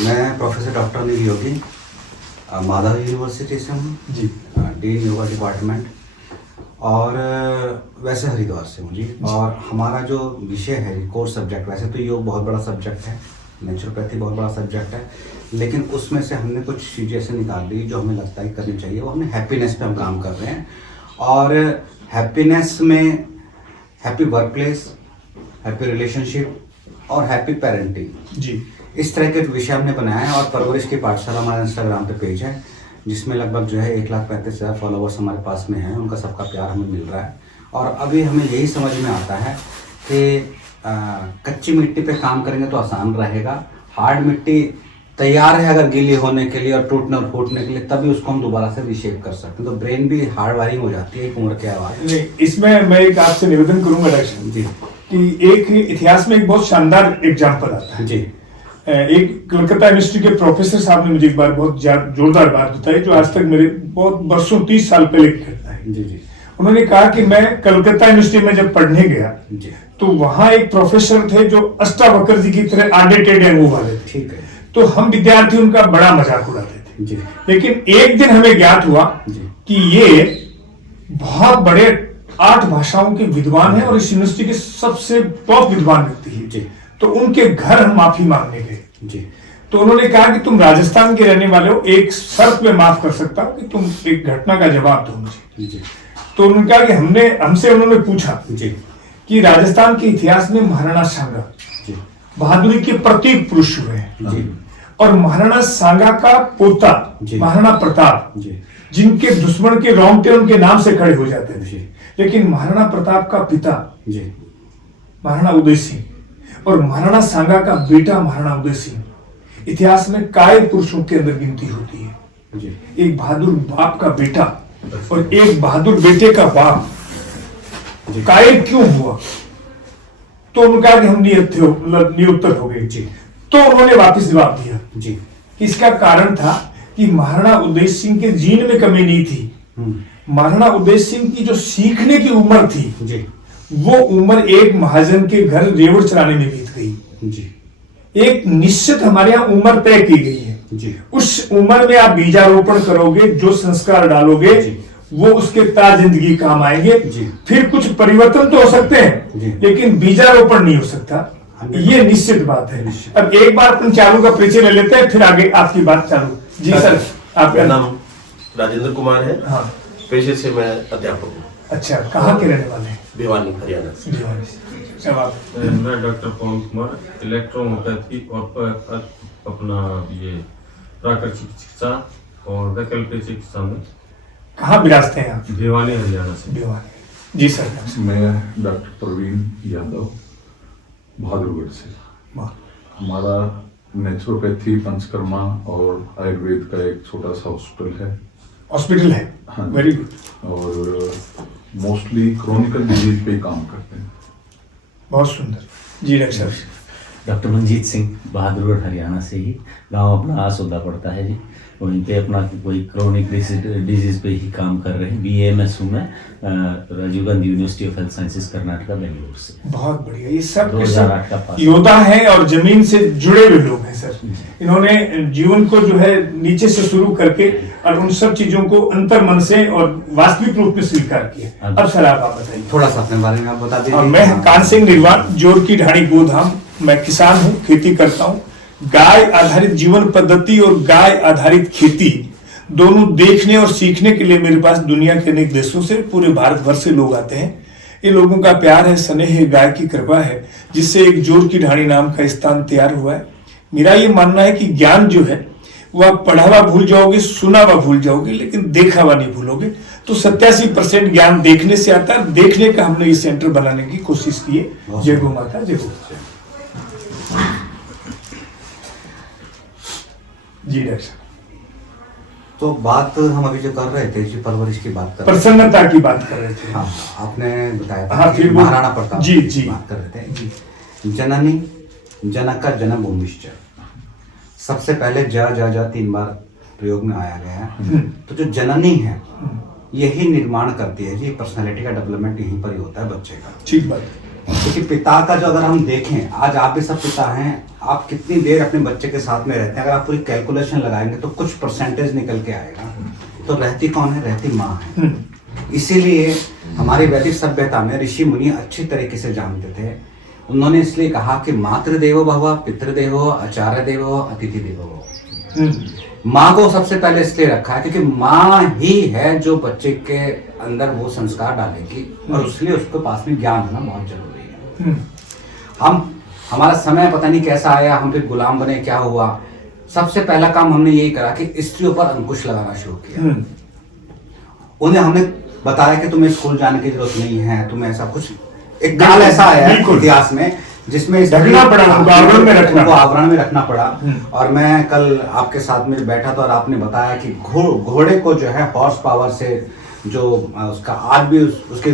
मैं professor doctor Anil योगी Madhav university से हूँ जी। डीन योगा डिपार्टमेंट और वैसे हरिद्वार से हूँ जी। और हमारा जो विषय है कोर्स सब्जेक्ट, वैसे तो योग बहुत बड़ा सब्जेक्ट है, नेचुरोपैथी बहुत बड़ा सब्जेक्ट है, लेकिन उसमें से हमने कुछ चीज़ें ऐसे निकाल ली जो हमें लगता है करनी चाहिए। वो हमने हैप्पीनेस पे हम काम कर रहे हैं और हैप्पीनेस में happy work place, happy relationship और हैप्पी पेरेंटिंग जी। इस तरह के विषय हमने बनाया है। और परवरिश की पाठशाला हमारा इंस्टाग्राम पे पेज है जिसमें लगभग जो है 1,35,000 फॉलोवर्स हमारे पास में हैं। उनका सबका प्यार हमें मिल रहा है और अभी हमें यही समझ में आता है कि कच्ची मिट्टी पे काम करेंगे तो आसान रहेगा। हार्ड मिट्टी तैयार है अगर गीली होने के लिए और टूटने और फूटने के लिए, तभी उसको हम दोबारा से रीशेप कर सकते हैं। तो ब्रेन भी हार्ड वायरिंग हो जाती है एक उम्र के बाद। नहीं, इसमें मैं एक आपसे निवेदन करूंगा डॉक्टर जी कि एक इतिहास में एक बहुत शानदार एग्जाम्पल आता है। जी। एक कलकत्ता यूनिवर्सिटी के प्रोफेसर साहब ने मुझे एक बार बहुत जोरदार बात बताई जो आज तक मेरे बहुत वर्षों 30 साल पहले की घटना है। जी जी। उन्होंने कहा कि मैं कलकत्ता यूनिवर्सिटी में जब पढ़ने गया जी। तो वहां एक प्रोफेसर थे जो अष्टावक्र जी की तरह आधे टेढ़े मुंह वाले थे। ठीक है। तो हम विद्यार्थी उनका बड़ा मजाक उड़ाते थे। जी। लेकिन एक दिन हमें ज्ञात हुआ जी। कि ये बहुत बड़े 8 भाषाओं के विद्वान हैं और इस यूनिवर्सिटी के सबसे टॉप विद्वान व्यक्ति हैं। जी। तो उनके घर हम माफी मांगने गए। जी। तो उन्होंने कहा कि तुम राजस्थान के रहने वाले हो, एक शर्त में माफ कर सकता हूं कि तुम एक घटना का जवाब दो मुझे। जी। तो उन्होंने कहा कि हमसे उन्होंने पूछा जी। कि राजस्थान के इतिहास में महाराणा सांगा जी। बहादुरी के प्रतीक पुरुष हुए हैं जी। और महाराणा सांगा का पोता जी। महाराणा प्रताप जी। जिनके दुश्मन के रोंगटे उनके नाम से खड़े हो जाते थे, जी। लेकिन महाराणा प्रताप का पिता जी। महाराणा उदय सिंह और महाराणा सांगा का बेटा महाराणा उदय सिंह इतिहास में काय पुरुषों के अंदर गिनती होती है। जी। एक बहादुर बाप का बेटा और एक बहादुर बेटे का बाप काय क्यों हुआ? तो उनका कि हम निरुत्तर हो गए। जी। तो उन्होंने वापस जवाब दिया जी। कि इसका कारण था कि महाराणा उदय सिंह के जीन में कमी नहीं थी। महाराणा उदय सिंह की जो सीखने की उम्र थी जी। वो उम्र एक महाजन के घर रेवड़ चलाने में बीत गई। जी। एक निश्चित हमारे यहाँ उम्र तय की गई है। जी। उस उम्र में आप बीजारोपण करोगे, जो संस्कार डालोगे वो उसके ताज जिंदगी काम आएंगे। फिर कुछ परिवर्तन तो हो सकते हैं लेकिन बीजारोपण नहीं हो सकता, ये निश्चित बात है। अब एक बार अपन चालू का परिचय ले लेते हैं फिर आगे आपकी बात चालू। जी सर, आपका नाम राजेंद्र कुमार है। हाँ। पेशे से मैं अध्यापक हूँ। अच्छा, कहाँ के रहने वाले हैं? भिवानी हरियाणा से। मैं डॉक्टर पवन कुमार, इलेक्ट्रोपैथी और अपना ये प्राकृतिक चिकित्सा और वैकल्पिक चिकित्सा में। कहाँ विराजते हैं आप? भिवानी हरियाणा से। भिवानी। जी सर। मैं डॉक्टर प्रवीण यादव बहादुरगढ़ से। हमारा नेचुरोपैथी, पंचकर्मा और आयुर्वेद का एक छोटा सा हॉस्पिटल है। हाँ, वेरी गुड। और मोस्टली क्रोनिकल डिजीज पे काम करते हैं। बहुत सुंदर। जी डॉक्टर। डॉक्टर मंजीत सिंह, बहादुरगढ़ हरियाणा से ही। गांव अपना आसोदा पड़ता है जी, वहीं पे अपना कोई क्रोनिक डिजीज पे ही काम कर रहे हैं। BAMS हूँ मैं Rajiv Gandhi university of health sciences Karnataka Bengaluru से। बहुत बढ़िया। ये सब 2008 का पास योद्धा है और जमीन से जुड़े हुए लोग हैं सर। इन्होंने जीवन को जो है नीचे से शुरू करके और उन सब चीजों को अंतर मन से और वास्तविक रूप में स्वीकार किया। अब सर आप बताइए थोड़ा सा अपने बारे में आप बता दीजिए। मैं कान सिंह निर्वाण, जोर की ढाणी गोधाम। मैं किसान हूँ, खेती करता हूँ। गाय आधारित जीवन पद्धति और गाय आधारित खेती दोनों देखने और सीखने के लिए मेरे पास दुनिया के अनेक देशों से, पूरे भारत भर से लोग आते हैं। ये लोगों का प्यार है, स्नेह है, गाय की कृपा है, जिससे एक जोर की ढाणी नाम का स्थान तैयार हुआ है। मेरा ये मानना है कि ज्ञान जो है वो आप पढ़ा हुआ भूल जाओगे, सुना हुआ भूल जाओगे, लेकिन देखा हुआ नहीं भूलोगे। तो 87% ज्ञान देखने से आता है। देखने का हमने ये सेंटर बनाने की कोशिश की है। जय गौ माता, जय गौ। जी डॉक्टर। तो बात हम अभी जो कर रहे थे जी, परवरिश की बात कर रहे थे, प्रसन्नता की बात कर रहे थे। हाँ, आपने बताया था हाँ, कि फिर महाराणा प्रताप जी जी बात कर रहे थे। जननी जनका जन्मभूमिश्च, सबसे पहले जा 3 बार प्रयोग में आया गया है। तो जो जननी है यही निर्माण करती है जी, पर्सनालिटी का डेवलपमेंट यहीं पर ही होता है बच्चे का। ठीक बात क्योंकि पिता का जो अगर हम देखें, आज आप भी सब पिता हैं, आप कितनी देर अपने बच्चे के साथ में रहते हैं, अगर आप पूरी कैलकुलेशन लगाएंगे तो कुछ परसेंटेज निकल के आएगा। तो रहती कौन है? रहती माँ है। इसीलिए हमारी वैदिक सभ्यता में ऋषि मुनि अच्छी तरीके से जानते थे। उन्होंने इसलिए कहा कि मातृदेवो भव, पितृदेवो, आचार्य देवो, अतिथि देवो। माँ को सबसे पहले इसलिए रखा है क्योंकि माँ ही है जो बच्चे के अंदर वो संस्कार डालेगी, और इसलिए उसके पास में ज्ञान होना बहुत जरूरी है। हमारा समय पता नहीं कैसा आया, हम फिर गुलाम बने, क्या हुआ। सबसे पहला काम हमने यही करा कि स्त्रियों पर अंकुश लगाना शुरू किया। उन्हें हमने बताया कि तुम्हें स्कूल जाने की जरूरत नहीं है, तुम्हें ऐसा कुछ, एक काल ऐसा आया है इतिहास में जिसमें ढकना पड़ा, उनको आवरण में रखना पड़ा। और मैं कल आपके साथ में बैठा था और आपने बताया कि घोड़े को जो है हॉर्स पावर से जो उसका आज भी उसके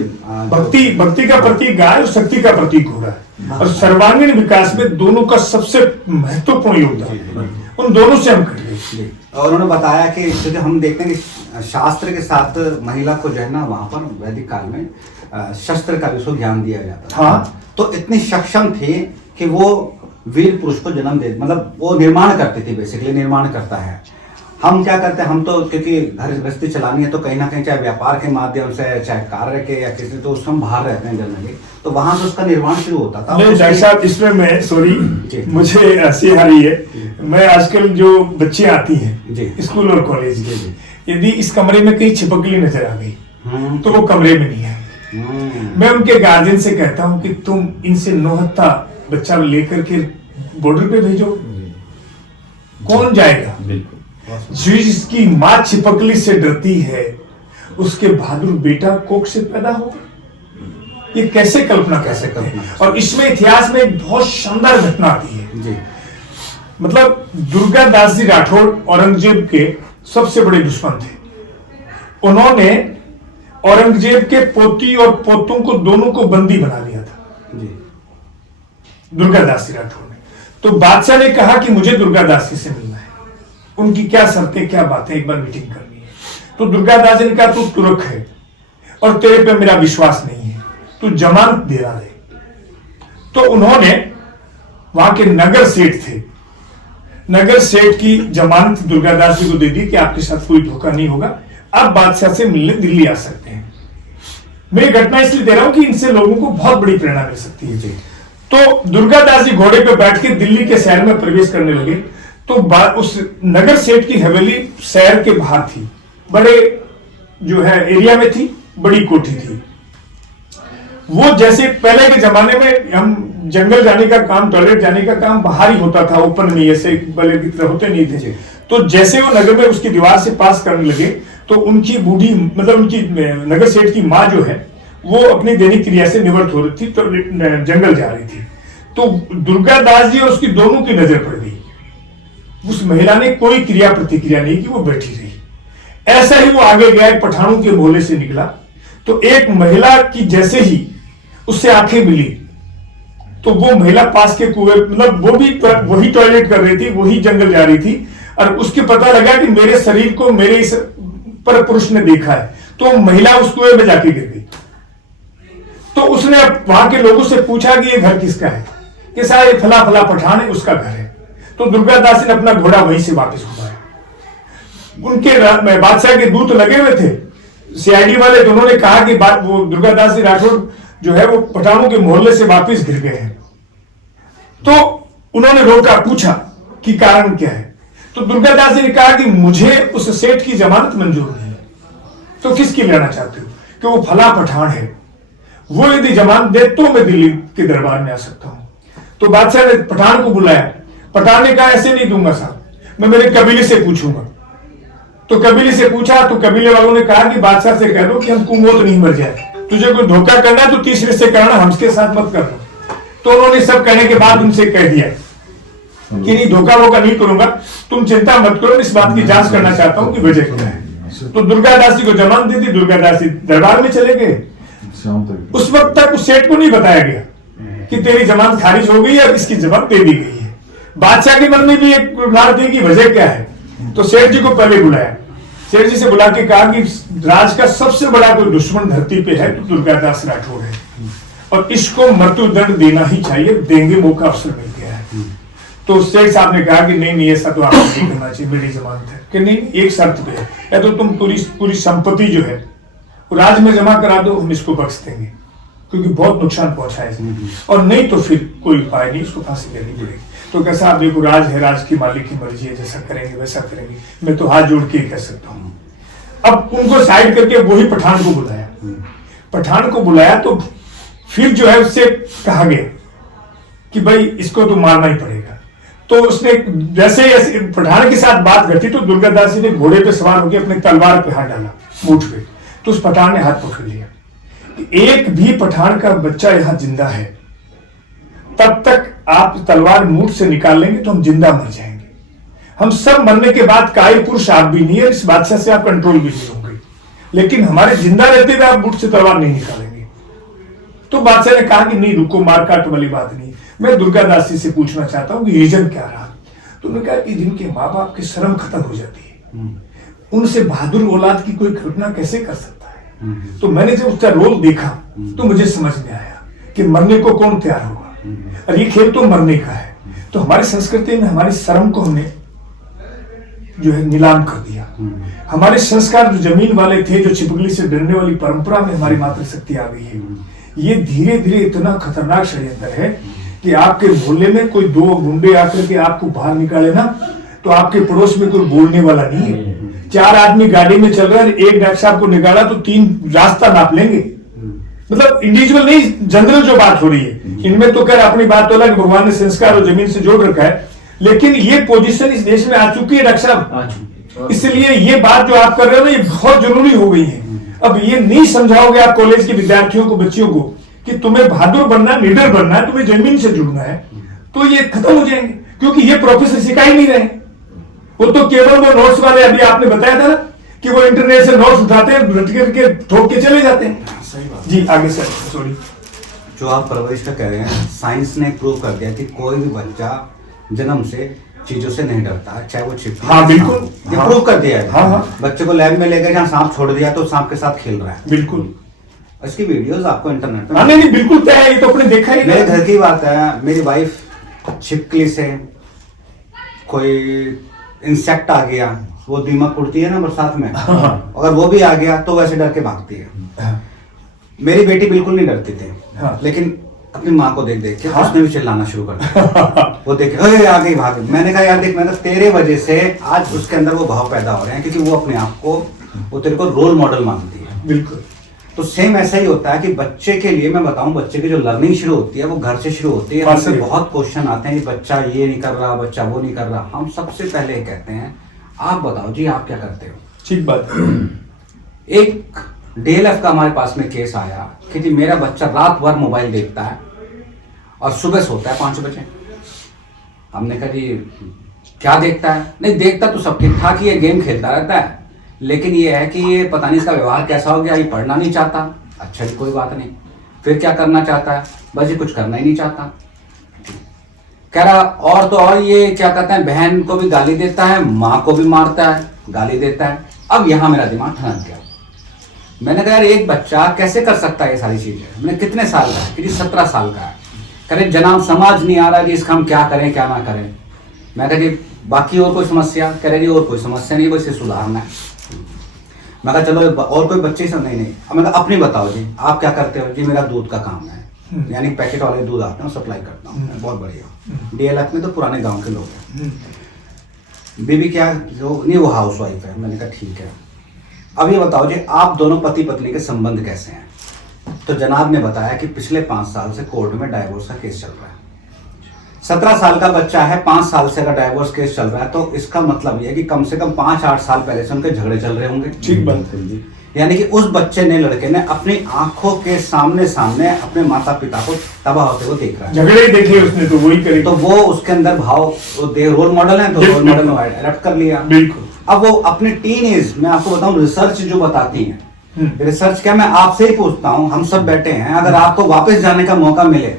भक्ति का प्रतीक गाय और शक्ति का प्रतीक घोड़ा है, और सर्वांगीण विकास में दोनों का सबसे महत्वपूर्ण योगदान उन दोनों से हम करेंगे। और उन्होंने बताया कि क्योंकि हम देखते हैं कि शास्त्र के साथ महिला को जो है ना वहां पर वैदिक काल में शस्त्र का भी उसको ज्ञान दिया जाता था। हाँ। तो इतनी सक्षम थी कि वो वीर पुरुष को जन्म दे, मतलब वो निर्माण करती थी, बेसिकली निर्माण करता है। हम क्या करते हैं, हम तो क्योंकि घर गृहस्थी चलानी है तो कहीं ना कहीं चाहे व्यापार के माध्यम से, चाहे कार्य के या किसी, तो उसमें हम बाहर रहते हैं जनरली, तो वहां से उसका निर्माण शुरू होता था। नहीं भाई साहब, इसमें मैं सॉरी, मुझे हंसी आ रही है। मैं आजकल जो बच्चे आती हैं स्कूल और कॉलेज के, यदि इस कमरे में कहीं छिपकली नजर आ गई तो वो कमरे में नहीं है। मैं उनके गार्जियन से कहता हूं कि तुम इनसे 9 हफ्ता बच्चा लेकर के बॉर्डर पे भेजो, कौन जाएगा? जिसकी माँ छिपकली से डरती है उसके बहादुर बेटा कोख से पैदा हो, ये कैसे कल्पना कर सकते हैं? और इसमें इतिहास में एक बहुत शानदार घटना आती है जी। मतलब दुर्गादास जी राठौड़ औरंगजेब के सबसे बड़े दुश्मन थे। उन्होंने औरंगजेब के पोती और पोतों को दोनों को बंदी बना लिया था जी, दुर्गादास जी राठौड़ ने। तो बादशाह ने कहा कि मुझे दुर्गादास जी से मिलना है, उनकी क्या शर्तें, क्या बातें, एक बार मीटिंग करनी है। तो दुर्गादास जी ने कहा तू तुर्क है और तेरे पे मेरा विश्वास नहीं है, तू जमानत दिला दे। तो उन्होंने वहां के नगर सेठ थे, नगर सेठ की जमानत दुर्गादास जी को दे दी कि आपके साथ कोई धोखा नहीं होगा, आप बादशाह से मिलने दिल्ली आ सकते हैं। मैं घटना इसलिए दे रहा हूं कि इनसे लोगों को बहुत बड़ी प्रेरणा मिल सकती है जी। तो दुर्गादास जी घोड़े पे बैठ के दिल्ली के शहर में प्रवेश करने लगे। तो उस नगर सेठ की हवेली शहर के बाहर थी, बड़े जो है एरिया में थी, बड़ी कोठी थी। वो जैसे पहले के जमाने में हम जंगल जाने का काम, टॉयलेट जाने का काम बाहर ही होता था, ओपन नहीं, ऐसे बड़े की तरह होते नहीं थे। तो जैसे वो नगर में उसकी दीवार से पास करने लगे तो उनकी बूढ़ी, मतलब उनकी नगर सेठ की माँ जो है वो अपनी दैनिक क्रिया से निवृत्त हो रही थी, तो जंगल जा रही थी। तो दुर्गादास जी और उसकी दोनों की नजर पड़ गई। उस महिला ने कोई क्रिया प्रतिक्रिया नहीं की, वो बैठी रही। ऐसा ही वो आगे गया, एक पठानों के मोहल्ले से निकला तो एक महिला की जैसे ही उससे आंखें मिली तो वो महिला पास के कुएं, मतलब वो भी वही टॉयलेट कर रही थी, वही जंगल जा रही थी, और उसके पता लगा कि मेरे शरीर को मेरे इस पर पुरुष ने देखा है। तो महिला उस कुएं में जाके गिर गई। तो उसने वहां के लोगों से पूछा कि ये घर किसका है, कि साहब ये फला फला पठान है, उसका घर है। तो दुर्गादास ने अपना घोड़ा वहीं से वापस घुमाया। उनके बादशाह के दूत लगे हुए थे, सीआईडी वाले, तो उन्होंने कहा कि वो दुर्गादास जी राठौड़ जो है वो पठानों के मोहल्ले से वापस गिर गए हैं। तो उन्होंने रोका, पूछा कि कारण क्या है। तो दुर्गादास जी ने कहा कि मुझे उस सेठ की जमानत मंजूर नहीं है। तो किसकी लेना चाहते हो? कि वो फला पठान है, वो यदि जमानत दे तो मैं दिल्ली के दरबार में आ सकता हूं। तो बादशाह ने पठान को बुलाया। पठान ने कहा ऐसे नहीं दूंगा साहब, मैं मेरे कबीले से पूछूंगा। तो कबीले से पूछा तो कबीले वालों ने कहा कि बादशाह से कह दो कि हम कुमोत नहीं मर जाए, तुझे कोई धोखा करना है तो तीसरे से करना, हमसे साथ मत करना। तो उन्होंने सब कहने के बाद उनसे कह दिया कि नहीं, धोखा वोखा नहीं करूंगा, तुम चिंता मत करो, इस बात की जांच करना चाहता हूं कि वजह क्या है। तो दुर्गादास जी को जमानत दी थी, दुर्गादास जी दरबार में चले गए। उस वक्त तक उस सेठ को नहीं बताया गया कि तेरी जमानत खारिज हो गई है और इसकी जमानत दे दी गई है। बादशाह के मन में भी एक प्रश्न थी कि वजह क्या है। तो सेठ जी को पहले बुलाया, सेठ जी से बुला के कहा कि राज का सबसे बड़ा कोई दुश्मन धरती पे है तो दुर्गादास राठौड़ है। और इसको मृत्युदंड देना ही चाहिए, देंगे, मौका अवसर मिल गया है। तो सेठ साहब ने कहा कि नहीं ऐसा तो आपको नहीं करना चाहिए, मेरी जमानत है कि नहीं, एक शर्त पे है, या तो तुम पूरी संपत्ति जो है वो राज्य में जमा करा दो, हम इसको बख्श देंगे क्योंकि बहुत नुकसान पहुंचा है इसने, और नहीं तो फिर कोई उपाय नहीं, इसको फांसी देनी पड़ेगी। तो कैसा, आप देखो, राज है, राज की मालिक की मर्जी है, जैसा करेंगे वैसा करेंगे, मैं तो हाथ जोड़ के कह सकता हूँ। अब उनको साइड करके वही पठान को बुलाया, पठान को बुलाया तो फिर जो है उससे कहा गया कि भाई इसको तो मारना ही पड़ेगा। तो उसने जैसे पठान के साथ बात करती तो दुर्गादास जी ने घोड़े पे सवार होकर अपने तलवार पे हाथ डाला मूठ पे, तो उस पठान ने हाथ पकड़ लिया कि एक भी पठान का बच्चा यहां जिंदा है तब तक आप तलवार मूठ से निकाल लेंगे तो हम जिंदा मर जाएंगे, हम सब मरने के बाद काय पुरुष आप भी नहीं है, इस बादशाह से आप कंट्रोल भी नहीं होंगे, लेकिन हमारे जिंदा रहते हुए आप मूठ से तलवार नहीं निकालेंगे। तो बादशाह ने कहा कि नहीं रुको, मार काट वाली बात नहीं, मैं दुर्गादास जी से पूछना चाहता हूँ कि रीजन क्या रहा। तो उन्होंने कहा कि जिनके माँ बाप की शर्म खत्म हो जाती है उनसे बहादुर औलाद की कोई घटना कैसे कर सकता है। तो मैंने जब उसका रोल देखा तो मुझे समझ में आया कि मरने को कौन तैयार होगा, और ये खेल तो मरने का है। तो हमारी संस्कृति में हमारी शर्म को हमने जो है नीलाम कर दिया। हमारे संस्कार जो जमीन वाले थे, जो छिपकली से डरने वाली परंपरा में हमारी मातृशक्ति आ गई है, ये धीरे धीरे इतना खतरनाक षड्यंत्र है कि आपके मोहल्ले में कोई दो गुंडे आकर के आपको बाहर निकाले ना तो आपके पड़ोस में कोई बोलने वाला नहीं है। चार आदमी गाड़ी में चल रहे हैं, एक डॉक्टर साहब को निकाला तो तीन रास्ता नाप लेंगे। मतलब इंडिविजुअल नहीं, जनरल जो बात हो रही है इनमें तो खैर अपनी बात तो अलग, भगवान ने संस्कार और जमीन से जोड़ रखा है, लेकिन ये पोजीशन इस देश में आ चुकी है डॉक्टर साहब। इसलिए ये बात जो आप कर रहे हो ना, ये बहुत जरूरी हो गई है। अब ये नहीं समझाओगे आप कॉलेज के विद्यार्थियों को, बच्चियों को कि तुम्हें बहादुर बनना है, लीडर बनना है, तुम्हें जमीन से जुड़ना है, तो ये खत्म हो जाएंगे, क्योंकि ये प्रोफेसर सिखा ही नहीं रहे। वो तो केवल वो नोट्स वाले, अभी आपने बताया था ना कि वो इंटरनेट से नोट्स उठाते हैं, रट करके ठोक के चले जाते हैं। सही बात जी आगे सर, सॉरी। जो आप परवरिश का कह रहे हैं, साइंस ने प्रूव कर दिया कि कोई भी बच्चा जन्म से चीजों से नहीं डरता है, चाहे वो छिपकली। हाँ बिल्कुल, ये प्रूव कर दिया है। हाँ। बच्चे को लैब में ले गए, जहाँ सांप छोड़ दिया तो सांप के साथ खेल रहा है। बिल्कुल, इसकी वीडियोस आपको इंटरनेट पे। हाँ नहीं बिल्कुल तय है, ये तो अपने देखा ही। मेरे घर की बात है, मेरी वाइफ छिपकली से कोई इंसेक्ट आ गया, वो दीमक उड़ती है ना बरसात में, अगर वो भी आ गया तो वैसे डर के भागती है। मेरी बेटी बिल्कुल नहीं डरती थी, लेकिन अपनी माँ को देख देख के उसने भी चिल्लाना शुरू कर दिया। वो देखे अरे आ गई, भाग गई। मैंने कहा यार देख, मैंने तेरे वजह से आज उसके अंदर वो भाव पैदा हो रहे हैं, क्योंकि वो अपने आप को, वो तेरे को रोल मॉडल मानती है। बिल्कुल। तो सेम ऐसा ही होता है कि बच्चे के लिए मैं बताऊं, बच्चे की जो लर्निंग शुरू होती है वो घर से शुरू होती है। हमसे बहुत क्वेश्चन आते हैं कि बच्चा ये नहीं कर रहा, बच्चा वो नहीं कर रहा। हम सबसे पहले कहते हैं आप बताओ जी आप क्या करते हो। ठीक बात है। एक DLF का हमारे पास में केस आया कि जी मेरा बच्चा रात भर मोबाइल देखता है और सुबह सोता है 5 बजे। हमने कहा जी क्या देखता है? नहीं देखता तो सब ठीक ठाक ही है, गेम खेलता रहता है, लेकिन ये है कि ये पता नहीं इसका व्यवहार कैसा हो गया, ये पढ़ना नहीं चाहता। अच्छा जी कोई बात नहीं, फिर क्या करना चाहता है? बस ये कुछ करना ही नहीं चाहता। कह रहा और तो और ये क्या कहते हैं, बहन को भी गाली देता है, माँ को भी मारता है, गाली देता है। अब यहाँ मेरा दिमाग ठनक गया। मैंने कहा यार एक बच्चा कैसे कर सकता है ये सारी चीजें? मैंने कितने साल का है? कि 17 साल का है। करें जनाब समझ नहीं आ रहा जी इसका हम क्या करें क्या ना करें। मैं कहा जी बाकी और कोई समस्या? कह रहे जी और कोई समस्या नहीं, बस इसे सुधारना है। मैं कहा चलो और कोई बच्चे से नहीं। अब मैं कहा अपनी बताओ जी आप क्या करते हो? जी मेरा दूध का काम है, यानी पैकेट वाले दूध आते हैं सप्लाई करता हूँ। बहुत बढ़िया। DLF में तो पुराने गाँव के लोग हैं। बीबी क्या जो नहीं, वो हाउस वाइफ है। मैंने कहा ठीक है। अब ये बताओ जी आप दोनों पति पत्नी के संबंध कैसे हैं? तो जनाब ने बताया कि पिछले 5 साल से कोर्ट में डाइवोर्स का केस चल रहा है। 17 साल का बच्चा है, 5 साल से अगर डाइवोर्स केस चल रहा है तो इसका मतलब ये है कि कम से कम 5-8 साल पहले से उनके झगड़े चल रहे होंगे। ठीक बात है जी। यानी कि उस बच्चे ने, लड़के ने अपनी आंखों के सामने अपने माता पिता को तबाह होते हुए देख रहा है। झगड़े देखे उसने तो वही करे, तो वो उसके अंदर भाव, रोल मॉडल है तो रोल मॉडल में एडप्ट कर लिया। बिल्कुल। अब वो अपने टीन एज में, आपको बताऊं रिसर्च जो बताती है, रिसर्च क्या, मैं आपसे ही पूछता हूं, हम सब बैठे हैं, अगर आपको वापस जाने का मौका मिले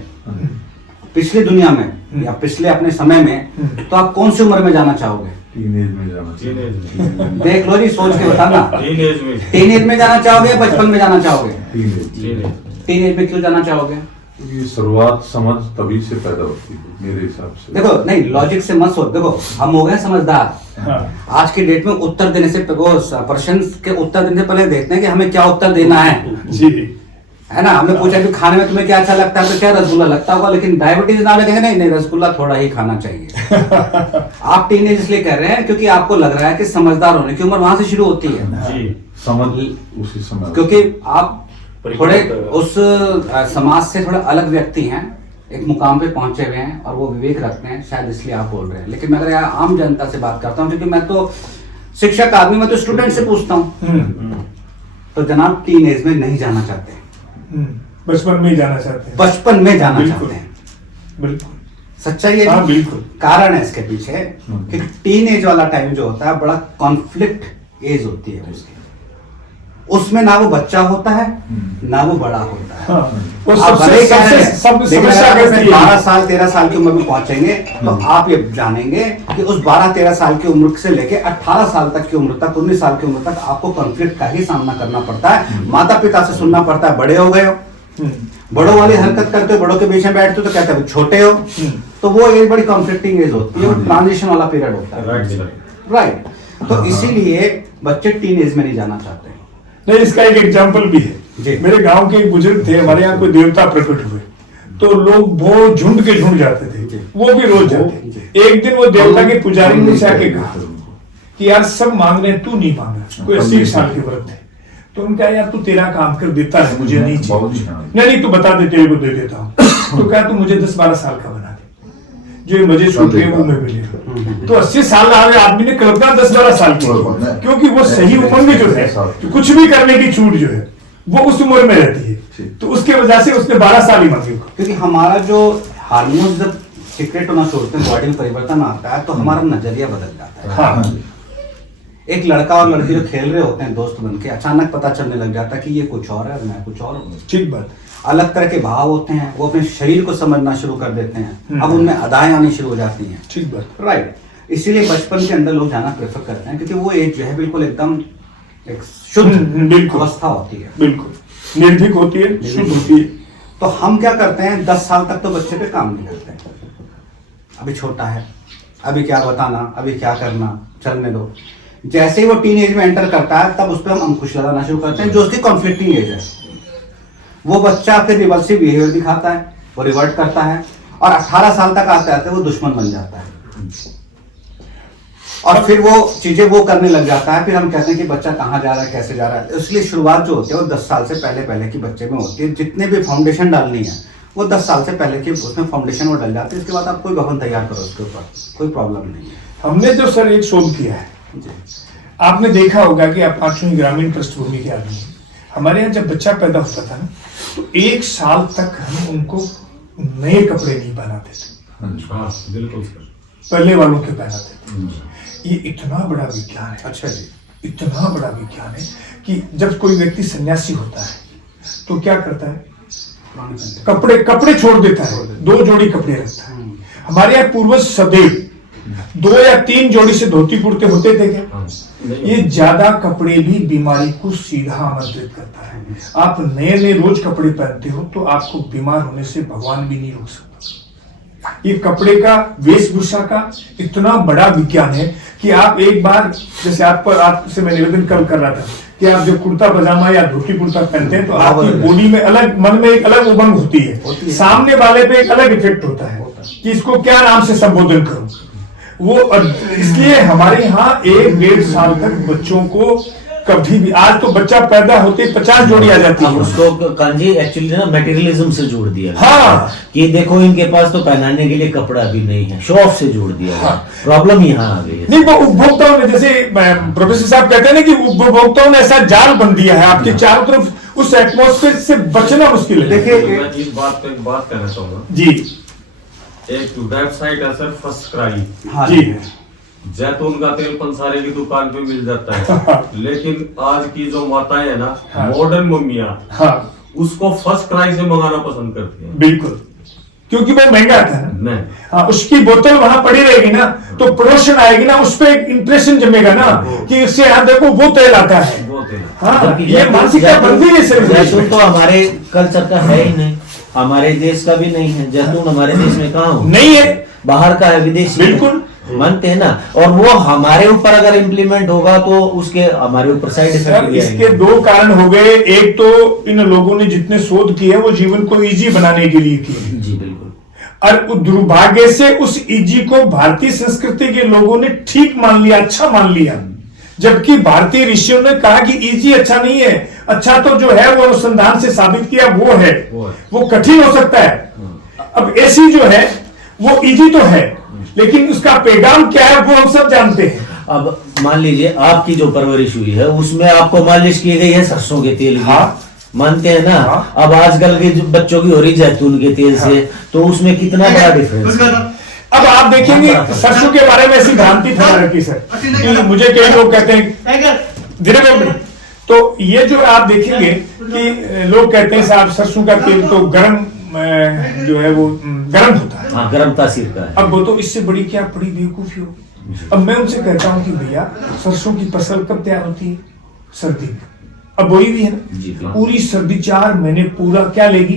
पिछली दुनिया में या पिछले अपने समय में, तो आप कौन सी उम्र में जाना चाहोगे? टीनेज में जाना चाहिए। देख लो जी, सोच के बताना। टीनेज में टीनेज में जाना चाहोगे, बचपन में जाना चाहोगे? टीनेज। टीनेज में क्यों जाना चाहोगे? ये शुरुआत समझ तभी से पैदा होती है मेरे हिसाब से। देखो नहीं, लॉजिक से मत सोच। देखो हम हो गए समझदार। हाँ। आज की डेट में उत्तर देने से वो प्रश्न के उत्तर देने से पहले देखते हैं कि हमें क्या उत्तर देना है। जी है ना, हमने पूछा कि खाने में तुम्हें क्या अच्छा लगता है तो क्या रसगुल्ला लगता होगा, लेकिन डायबिटीज ना लगेगा, नहीं नहीं रसगुल्ला थोड़ा ही खाना चाहिए। आप टीनेज इसलिए कह रहे हैं क्योंकि आपको लग रहा है कि समझदार होने की उम्र वहां से शुरू होती है। जी समझ उसी समय क्योंकि आप थोड़े उस समाज से थोड़े अलग व्यक्ति हैं, एक मुकाम पे पहुंचे हुए हैं और वो विवेक रखते हैं, शायद इसलिए आप बोल रहे हैं। लेकिन मैं अगर यहाँ आम जनता से बात करता हूँ, क्योंकि मैं तो शिक्षक आदमी, मैं तो स्टूडेंट से पूछता हूँ, तो जनाब टीन एज में नहीं जाना चाहते, बचपन में ही जाना चाहते हैं। बचपन में जाना बिल्कुल। चाहते हैं। बिल्कुल सच्चाई है। हाँ, बिल्कुल। कारण है इसके पीछे कि टीन एज वाला टाइम जो होता है बड़ा कॉन्फ्लिक्ट एज होती है उसकी। उसमें ना वो बच्चा होता है ना वो बड़ा होता है। हाँ, वो आप सबसे- भले ही कह रहे हैं, सबसे- लेकिन समस्या अगर कैसी है? 12 साल 13 साल की उम्र में पहुंचेंगे तो आप ये जानेंगे कि उस 12-13 साल की उम्र से लेके 18 साल तक की उम्र तक, 19 साल की उम्र तक आपको कॉन्फ्लिक्ट का ही सामना करना पड़ता है। माता पिता से सुनना पड़ता है, बड़े हो गए हो, बड़ों वाली हरकत करते हो, बड़ों के बीच में बैठते हो तो कहते हो छोटे हो। तो वो एज बड़ी कॉन्फ्लिक्टिंग एज होती है, वो ट्रांजिशन वाला पीरियड होता है। Right right. तो इसीलिए बच्चे टीन एज में नहीं जाना चाहते। नहीं, इसका एक एग्जाम्पल भी जी। है। मेरे गांव के एक बुजुर्ग थे, हमारे यहाँ कोई देवता प्रकट हुए तो लोग बहुत झुंड के झुंड जाते थे, जी। वो भी रोज जाते। जी। एक दिन वो देवता के पुजारी ने से आके कहा कि यार सब मांग रहे हैं, तू नहीं मांग रहा। कोई 80 साल के व्रत थे, तो उनका यार तू तेरा काम कर देता है, मुझे नहीं चाहिए। नहीं तू बता दे, तेरे को दे देता हूँ। तो क्या तू मुझे 10-12 साल का बना दे, जो ये मजे छूट रहे वो मैं मिले। तो 80 साल वाले आदमी ने कल्पना 10-12 साल की, क्योंकि वो सही उम्र में जो है, जो कुछ भी करने की छूट जो है वो उस उम्र में रहती है, तो उसके वजह से उसने 12 साल ही मांगे। क्योंकि हमारा जो हार्मोन्स जब सीक्रेट होना छोड़ते हैं, बॉडी में परिवर्तन आता है तो हमारा नजरिया बदल जाता है। हाँ, एक लड़का और लड़की जो खेल रहे होते हैं दोस्त बन के, अचानक पता चलने लग जाता है कि ये कुछ और है और मैं कुछ और हूँ। ठीक बात। अलग तरह के भाव होते हैं, वो अपने शरीर को समझना शुरू कर देते हैं, अब उनमें अदाएं आनी शुरू हो जाती हैं। ठीक बात। राइट। इसीलिए बचपन के अंदर लोग जाना प्रेफर करते हैं, क्योंकि वो एज जो है बिल्कुल एकदम एक शुद्ध बिल्कुल अवस्था होती है, बिल्कुल निर्भीक होती है, शुद्ध होती है। तो हम क्या करते हैं, 10 साल तक तो बच्चे पे काम नहीं करते हैं। अभी छोटा है, अभी क्या बताना, अभी क्या करना, चलने दो। जैसे ही वो टीन एज में एंटर करता है तब उस पर हम अंकुश लगाना शुरू करते हैं, जो उसकी कॉन्फ्लिक्टिंग एज है। वो बच्चा फिर रिवर्सिव बिहेवियर दिखाता है, वो रिवर्ट करता है, और 18 साल तक आते आते वो दुश्मन बन जाता है, और फिर वो चीजें वो करने लग जाता है। फिर हम कहते हैं कि बच्चा कहाँ जा रहा है, कैसे जा रहा है। इसलिए शुरुआत जो होती है वो 10 साल से पहले पहले की बच्चे में होती है। जितने भी फाउंडेशन डालनी है वो 10 साल से पहले की उसमें फाउंडेशन वो डल जाती है। इसके बाद आप कोई भवन तैयार करो उसके ऊपर, कोई प्रॉब्लम नहीं है। हमने जो सर एक शोध किया है, जी। आपने देखा होगा कि आप 5वीं ग्रामीण पृष्ठभूमि के आदमी हैं। हमारे यहाँ जब बच्चा पैदा होता था ना, तो 1 साल तक हम उनको नए कपड़े नहीं पहनाते थे, हाँ बिल्कुल सर। पहले वालों के पहनाते थे। ये इतना बड़ा विज्ञान है, अच्छा जी। इतना बड़ा विज्ञान है कि जब कोई व्यक्ति सन्यासी होता है तो क्या करता है, कपड़े छोड़ देता है, 2 जोड़ी कपड़े रखता है। हमारे यहाँ पूर्वज सदैव 2 या 3 जोड़ी से धोती कुर्ते होते थे क्या? हाँ, ये ज्यादा कपड़े भी बीमारी को सीधा आमंत्रित करता है। आप नए नए रोज कपड़े पहनते हो तो आपको बीमार होने से भगवान भी नहीं रोक सकता। ये कपड़े का, वेशभूषा का इतना बड़ा विज्ञान है कि आप एक बार, जैसे आपसे मैं निवेदन कर रहा था कि आप जब कुर्ता पजामा या धोती कुर्ता पहनते हैं तो आपकी बॉडी में अलग, मन में एक अलग उमंग होती है, सामने वाले पे एक अलग इफेक्ट होता है कि इसको क्या नाम से संबोधन करूं। वो इसलिए हमारे यहाँ 1-1.5 साल तक बच्चों को कभी भी, आज तो बच्चा पैदा होते 50 जोड़ी आ जाती अब है। उसको कांजी एक्चुअली ना मटेरियलिज्म से जोड़ दिया गया। हाँ। कि देखो इनके पास तो पहनाने के लिए कपड़ा भी नहीं है, शो ऑफ से जोड़ दिया गया। हाँ। प्रॉब्लम यहाँ आ गई है। नहीं, वो उपभोक्ताओं ने, जैसे प्रोफेसर साहब कहते हैं ना कि उपभोक्ताओं ने ऐसा जाल बन दिया है आपके चारों तरफ, उस एटमॉस्फेयर से बचना मुश्किल है। देखिए, मैं इस बात पे एक बात कहना चाहूंगा। जी एक वेबसाइट है सर, फर्स्ट क्राई। हाँ जी। जैतून का तेल पंसारे की दुकान पे मिल जाता है, लेकिन आज की जो माताएं है ना, हाँ। मॉडर्न मम्मियां, हाँ उसको फर्स्ट क्राई से मंगाना पसंद करती हैं। बिल्कुल, क्योंकि वो महंगा था ना। नहीं, हाँ, उसकी बोतल वहां पड़ी रहेगी ना तो प्रोडक्शन आएगी ना, उस पर एक इंप्रेशन जमेगा ना कि इससे यहाँ देखो वो तेल आता है। वो तेल। हाँ, जबकि ये मानसिकता बन गई है सर। जैतून तो हमारे कल्चर का है ही नहीं। हमारे देश का भी नहीं है, जैतून हमारे देश में कहाँ हो, नहीं है, बाहर का है, विदेशी है। बिल्कुल मानते हैं ना, और वो हमारे ऊपर अगर इम्प्लीमेंट होगा तो उसके हमारे ऊपर साइड सर, इफेक्ट भी इसके आएंगे। 2 कारण हो गए। एक तो इन लोगों ने जितने शोध किए वो जीवन को इजी बनाने के लिए किए, जी बिल्कुल। और दुर्भाग्य से उस इजी को भारतीय संस्कृति के लोगों ने ठीक मान लिया, अच्छा मान लिया, जबकि भारतीय ऋषियों ने कहा कि इजी अच्छा नहीं है, अच्छा तो जो है वो अनुसंधान से साबित किया वो है, वो कठिन हो सकता है। अब ऐसी जो है वो इजी तो है, लेकिन उसका पैगाम क्या है वो हम सब जानते हैं। अब मान लीजिए आपकी जो परवरिश हुई है उसमें आपको मालिश की गई है सरसों के तेल की, हाँ। मानते हैं ना। हाँ। अब आजकल के जो बच्चों की हो रही जैतून के तेल से, तो उसमें कितना बड़ा डिफरेंस है। अब आप देखेंगे सरसों के बारे में ऐसी भ्रांति फैला रखी सर, कि मुझे कई लोग कहते हैं धीरे धीरे, तो ये जो आप देखेंगे कि लोग कहते हैं साहब सरसों का तेल तो गर्म जो है वो गर्म होता है। हाँ, गर्म तासीर का है। अब वो तो इससे बड़ी क्या बड़ी बेवकूफी होगी। अब मैं उनसे कहता हूं कि भैया सरसों की फसल कब तैयार होती है? सर्दी में। अब बोई भी है जी, ना, पूरी सर्दी 4 महीने पूरा क्या लेगी,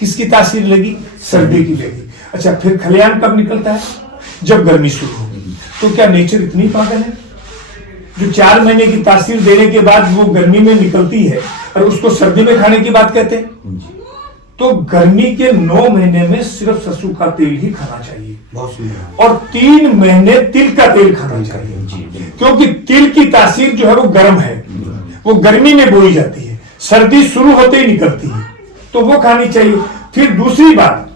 किसकी तासीर लेगी? सर्दी की लेगी। अच्छा, फिर खलियान कब निकलता है? जब गर्मी शुरू होगी। तो क्या नेचर इतनी पागल है जो 4 महीने की तासीर देने के बाद वो गर्मी में निकलती है और उसको सर्दी में खाने की बात कहते हैं? तो गर्मी के 9 महीने में सिर्फ सरसों का तेल ही खाना चाहिए, बहुत सुंदर। और 3 महीने तिल का तेल खाना चाहिए, क्योंकि तिल की तासीर जो है वो गर्म है, वो गर्मी में बोई जाती है, सर्दी शुरू होते ही निकलती है, तो वो खानी चाहिए। फिर दूसरी बात,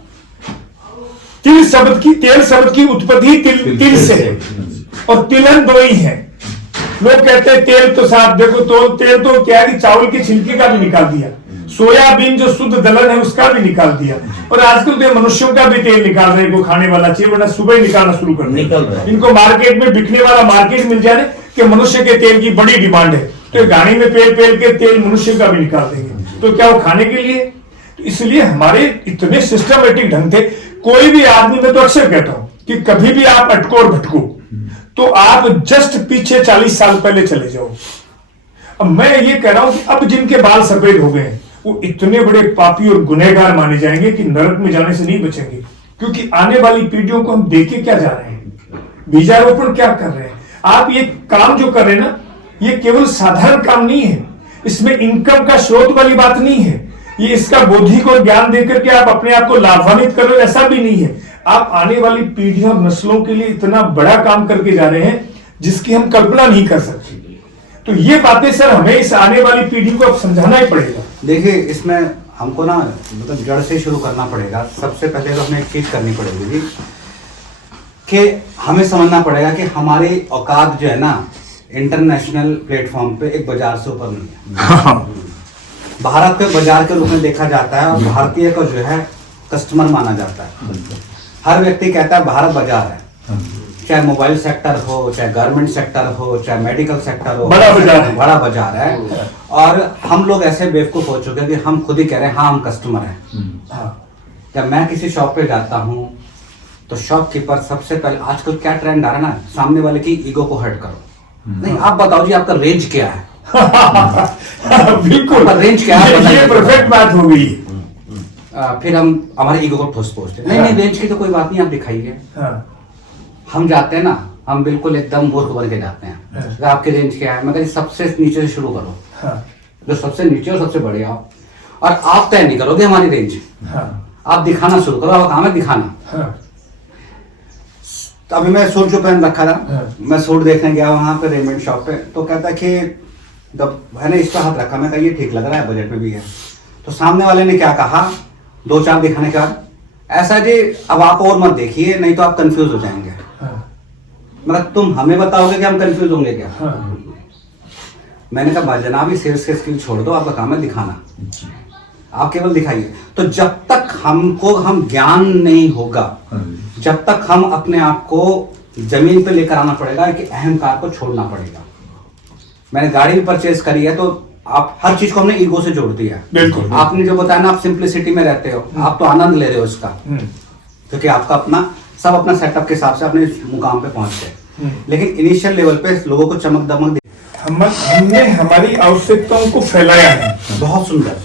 तेल शब्द की उत्पत्ति तिल से है, और तिलन 2 ही है। लोग कहते हैं तेल तो साहब देखो, तो तेल तो क्या है कि चावल की छिलके का भी निकाल दिया, सोयाबीन जो शुद्ध दलहन है उसका भी निकाल दिया, और आजकल तो मनुष्यों का भी तेल निकाल रहे हैं, को खाने वाला चाहिए, वरना सुबह ही निकालना शुरू कर निकल रहा है। इनको मार्केट में बिकने वाला मार्केट मिल जाए कि मनुष्य के तेल की बड़ी डिमांड है, तो गाड़ी में पेल के तेल मनुष्य का भी निकाल देंगे, तो क्या वो खाने के लिए? तो इसलिए हमारे इतने सिस्टमेटिक ढंग थे। कोई भी आदमी, मैं तो अक्सर कहता हूं कि कभी भी आप अटको और भटको तो आप जस्ट पीछे 40 साल पहले चले जाओ। अब मैं ये कह रहा हूं कि अब जिनके बाल सफेद हो गए हैं वो इतने बड़े पापी और गुनहगार माने जाएंगे कि नरक में जाने से नहीं बचेंगे, क्योंकि आने वाली पीढ़ियों को हम देखे क्या जा रहे हैं, बीजारोपण क्या कर रहे हैं। आप ये काम जो कर रहे हैं ना, ये केवल साधारण काम नहीं है, इसमें इनकम का स्रोत वाली बात नहीं है, ये इसका बौद्धिक और ज्ञान देकर के आप अपने आप को लाभान्वित कर रहे हो, ऐसा भी नहीं है। आप आने वाली पीढ़ियों और नस्लों के लिए इतना बड़ा काम करके जा रहे हैं जिसकी हम कल्पना नहीं कर सकते। तो ये बातें सर हमें इस आने वाली पीढ़ी को अब समझाना ही पड़ेगा। देखिए, इसमें हमको ना मतलब जड़ से शुरू करना पड़ेगा। सबसे पहले तो हमें एक चीज करनी पड़ेगी जी, कि हमें समझना पड़ेगा कि हमारी औकात जो है ना इंटरनेशनल प्लेटफॉर्म पे एक बाजार से ऊपर नहीं है। भारत के बाजार के रूप में देखा जाता है और भारतीय को जो है कस्टमर माना जाता है। हर व्यक्ति कहता है भारत बाजार है, चाहे मोबाइल सेक्टर हो, चाहे गारमेंट सेक्टर हो, चाहे मेडिकल सेक्टर हो, बड़ा बाजार है। बड़ा बाजार है। और हम लोग ऐसे बेवकूफ हो चुके हैं कि हम खुद ही कह रहे हैं हाँ हम कस्टमर हैं। जब मैं किसी शॉप पे जाता हूँ तो शॉपकीपर सबसे पहले, आजकल क्या ट्रेंड आ रहा है ना, सामने वाले की ईगो को हर्ट करो, नहीं आप बताओ जी आपका रेंज क्या है। बिल्कुल, रेंज क्या है ये परफेक्ट बात हो गई। फिर हम हमारे ईगो को ठोस पहुंचते नहीं नहीं रेंज की तो कोई बात नहीं, आप दिखाइए। हम जाते हैं ना, हम बिल्कुल एकदम मूर्ख बन के जाते हैं। आपकी रेंज क्या है? मैं कहती सबसे नीचे से शुरू करो, जो सबसे नीचे और सबसे बढ़िया हो, और आप तय नहीं करोगे हमारी रेंज, आप दिखाना शुरू करो। आप काम है दिखाना। अभी मैं सूट जो पहन रखा था, मैं सूट देखने गया वहां पे रेमंड शॉप पे, तो कहता कि जब मैंने इस पर हाथ रखा, मैं कहा ये ठीक लग रहा है, बजट में भी है। तो सामने वाले ने क्या कहा, 2-4 दिखाने के बाद, ऐसा जी अब आप और मत देखिए नहीं तो आप कंफ्यूज हो जाएंगे। मतलब तुम हमें बताओगे कि हम कंफ्यूज होंगे क्या? मैंने कहा जनाब ये सेल्स के स्किल छोड़ दो, आपका काम है दिखाना, आप केवल दिखाइए। तो जब तक हम ज्ञान नहीं होगा, जब तक हम अपने आप को जमीन पे लेकर आना पड़ेगा कि अहंकार को छोड़ना पड़ेगा। मैंने गाड़ी भी परचेज करी है तो आप हर चीज को हमने ईगो से जोड़ दिया। बिल्कुल। आपने जो बताया ना, आप सिंप्लिसिटी में रहते हो, आप तो आनंद ले रहे हो इसका, क्योंकि आपका अपना सब अपना सेटअप के हिसाब से अपने मुकाम पे पहुंच गए। लेकिन इनिशियल लेवल पे लोगों को चमक दमक हमने हमारी आवश्यकताओं को फैलाया है। बहुत सुंदर।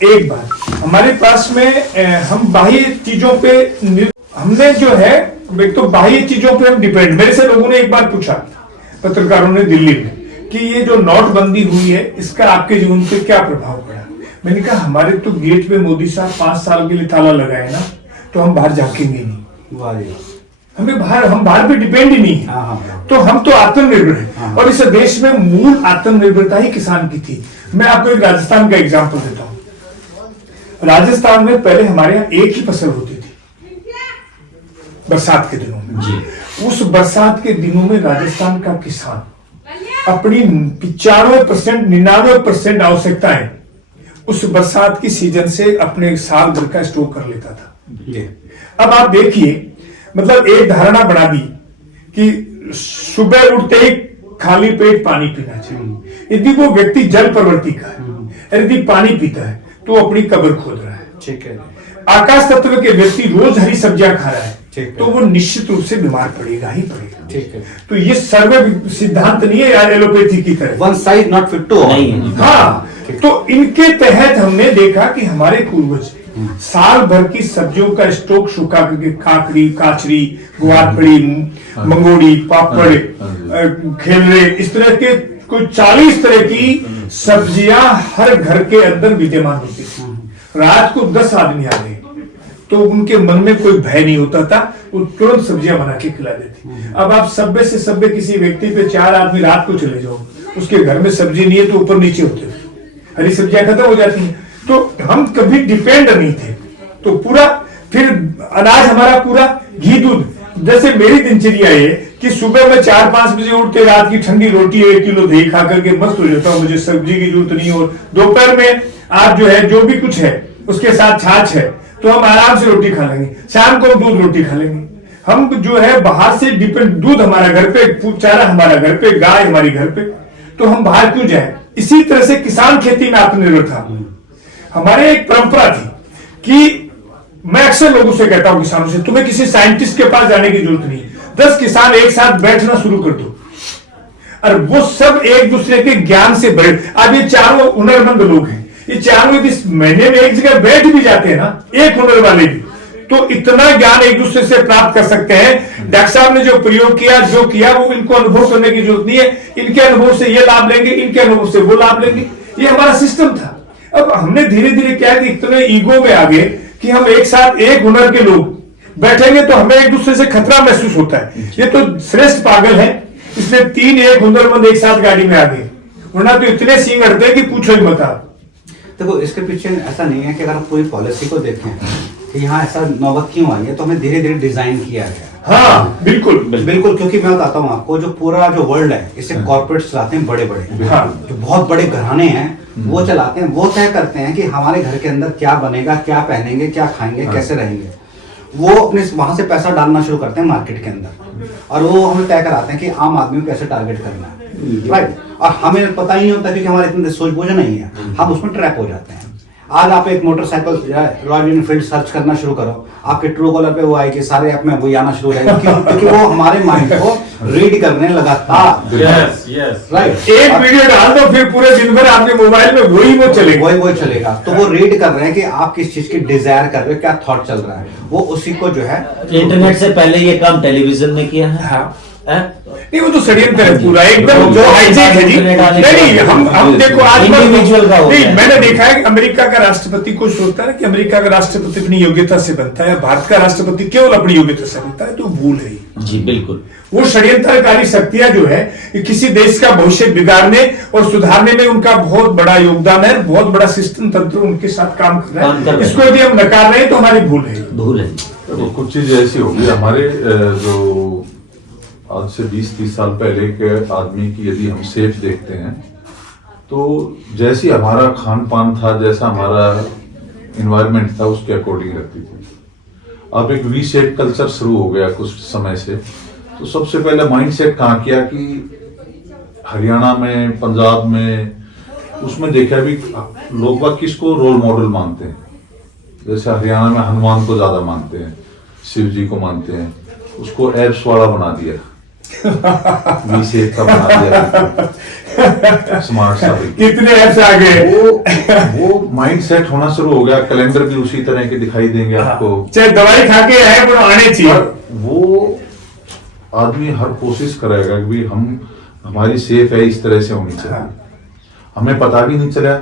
एक बात हमारे पास में हम बाह्य चीजों पे हमने जो है एक तो बाह्य चीजों पे हम डिपेंड। मेरे से लोगों ने एक बार पूछा, पत्रकारों ने दिल्ली में, कि ये जो नोटबंदी हुई है इसका आपके जीवन पे क्या प्रभाव पड़ा। मैंने कहा हमारे तो गेट पे मोदी साहब 5 साल के लिए ताला लगाए ना, तो हम बाहर झांकेंगे नहीं। वाह जी। हम बाहर पे डिपेंड ही नहीं है। हाँ। तो हम तो आत्मनिर्भर हैं। और इस देश में मूल आत्मनिर्भरता ही किसान की थी। मैं आपको एक राजस्थान का एग्जांपल देता हूं। राजस्थान में पहले हमारे यहाँ एक ही फसल होती थी बरसात के दिनों में जी। उस बरसात के दिनों में राजस्थान का किसान अपनी 95% 99% आवश्यकताएं उस बरसात की सीजन से अपने साल भर का स्टॉक कर लेता था जी। अब आप देखिए, मतलब एक धारणा बना दी कि सुबह उठते ही खाली पेट पानी पीना चाहिए। यदि वो व्यक्ति जल प्रवृत्ति का है, यदि पानी पीता है तो अपनी कब्र खोद रहा है। ठीक है। आकाश तत्व के व्यक्ति रोज हरी सब्जियां खा रहा है ठीक तो है। वो निश्चित रूप से बीमार पड़ेगा ही पड़ेगा। ठीक है। तो ये सर्वे सिद्धांत नहीं है यार एलोपैथी की तरह। One size not fit to नहीं है। हाँ, तो इनके तहत हमने देखा कि हमारे पूर्वज साल भर की सब्जियों का स्टॉक सुखा करके काकड़ी, काचरी, ग्वारफड़ी, मंगोड़ी, पापड़, खेलरे, इस तरह के कोई 40 तरह की सब्जियां हर घर के अंदर विद्यमान होती थी। रात को 10 आदमी आ गए तो उनके मन में कोई भय नहीं होता था, वो तुरंत सब्जियां बना के खिला देते। अब आप सब्बे से सब्बे किसी व्यक्ति पे 4 आदमी रात को चले जाओ, उसके घर में सब्जी नहीं है तो ऊपर नीचे होते हो, हरी सब्जियां खत्म हो जाती हैं। तो हम कभी डिपेंड नहीं थे। तो पूरा फिर अनाज हमारा पूरा घी दूध, जैसे मेरी दिनचर्या है कि सुबह में 4-5 बजे उठ के रात की ठंडी रोटी 1 किलो दही खा करके मस्त हो जाता हूँ, मुझे सब्जी की जरूरत नहीं। और दोपहर में आप जो है जो भी कुछ है उसके साथ छाछ है तो हम आराम से रोटी खा लेंगे, शाम को दूध रोटी खा लेंगे। हम जो है बाहर से डिपेंड, दूध हमारा घर पे, चारा हमारा घर पे, गाय हमारी घर पे, तो हम बाहर क्यों जाए। इसी तरह से किसान खेती में आत्मनिर्भर था। हमारे एक परंपरा थी कि मैं अक्सर लोगों से कहता हूं किसानों से, तुम्हें किसी साइंटिस्ट के पास जाने की जरूरत नहीं, 10 किसान एक साथ बैठना शुरू कर दो और वो सब एक दूसरे के ज्ञान से बड़े। अब ये चारों हुनरमंद लोग हैं, ये चारों इस महीने में एक जगह बैठ भी जाते हैं ना, एक हुनर वाले भी, तो इतना ज्ञान एक दूसरे से प्राप्त कर सकते हैं। डॉक्टर साहब ने जो प्रयोग किया, जो किया, वो इनको अनुभव करने की जरूरत नहीं है। इनके अनुभव से ये लाभ लेंगे, इनके अनुभव से वो लाभ लेंगे। ये हमारा सिस्टम था। अब हमने धीरे धीरे क्या है कि इतने ईगो में आ गए कि हम एक साथ एक हुनर के लोग बैठेंगे तो हमें एक दूसरे से खतरा महसूस होता है। ये तो श्रेष्ठ पागल है, इसलिए 3 एक हुनरमंद एक साथ गाड़ी में आ गए, वरना तो इतने सींग अड़ते कि पूछो ही मत आप। देखो इसके पीछे ऐसा नहीं है कि अगर आप पूरी पॉलिसी को देखें कि यहाँ ऐसा नौबत क्यों आई है, तो हमें धीरे धीरे डिजाइन किया गया। हाँ बिल्कुल बिल्कुल, क्योंकि मैं बताता हूँ आपको, जो पूरा जो वर्ल्ड है इसे कॉर्पोरेट चलाते हैं, बड़े बड़े, हाँ। जो बहुत बड़े घराने हैं वो चलाते हैं, वो तय करते हैं कि हमारे घर के अंदर क्या बनेगा, क्या पहनेंगे, क्या खाएंगे, कैसे रहेंगे। वो अपने वहां से पैसा डालना शुरू करते हैं मार्केट के अंदर, और वो हमें तय कराते हैं कि आम आदमी को कैसे टारगेट करना है, राइट। और हमें पता ही नहीं होता क्योंकि हमारे इतने सूझ बूझ नहीं है, हम उसमें ट्रैप हो जाते हैं। आज आप एक मोटरसाइकिल रॉयल एनफील्ड सर्च करना शुरू करो, आपके ट्रू कॉलर पे वो आएगी, सारे ऐप में वही आना शुरू हो जाएगा, क्योंकि वो हमारे माइंड को रीड करने लगातार। यस यस राइट, एक वीडियो डाल दो फिर पूरे दिन भर आपके मोबाइल में वो चलेगा। वही चलेगा। तो वो रीड कर रहे हैं कि आप किस चीज की डिजायर कर रहे हो, क्या थॉट चल रहा है, वो उसी को जो है। इंटरनेट से पहले ये काम टेलीविजन में किया है। हाँ। हैं? नहीं वो तो षड्यंत्र है पूरा एकदम, जो हाईजेक है जी। नहीं हम देखो आज इंडिविजुअल का हो नहीं, गया। मैंने देखा है कि अमेरिका का राष्ट्रपति को सोचता है कि अमेरिका का राष्ट्रपति अपनी योग्यता से बनता है, भारत का राष्ट्रपति केवल अपनी योग्यता से बनता है, तो भूल है। जी बिल्कुल। वो षड्यंत्रकारी शक्तियां जो है कि किसी देश का भविष्य बिगाड़ने और सुधारने में उनका बहुत बड़ा योगदान है, बहुत बड़ा सिस्टम तंत्र उनके साथ काम कर रहा है। इसको यदि हम नकार रहे हैं तो हमारी भूल है। तो कुछ चीज ऐसी होगी हमारे जो आज से 20-30 साल पहले के आदमी की यदि हम सेफ देखते हैं तो जैसी हमारा खान पान था, जैसा हमारा इन्वायरमेंट था, उसके अकॉर्डिंग रहती थी। अब एक वी शेप कल्चर शुरू हो गया कुछ समय से। तो सबसे पहले माइंडसेट कहाँ किया कि हरियाणा में, पंजाब में, उसमें देखा भी लोग बाग किसको रोल मॉडल मानते हैं। जैसे हरियाणा में हनुमान को ज्यादा मानते हैं, शिव जी को मानते हैं, उसको एप्स वाला बना दिया। वी सेफ का बना दिया, स्मार्ट सा। कितने ऐप्स आ गए। वो माइंड सेट होना शुरू हो गया, कैलेंडर भी उसी तरह के दिखाई देंगे आपको। चाहे दवाई खा के आए वो आने चाहिए। पर वो आदमी हर कोशिश करेगा कि हमारी सेफ है, इस तरह से होनी चाहिए। हमें पता भी नहीं चला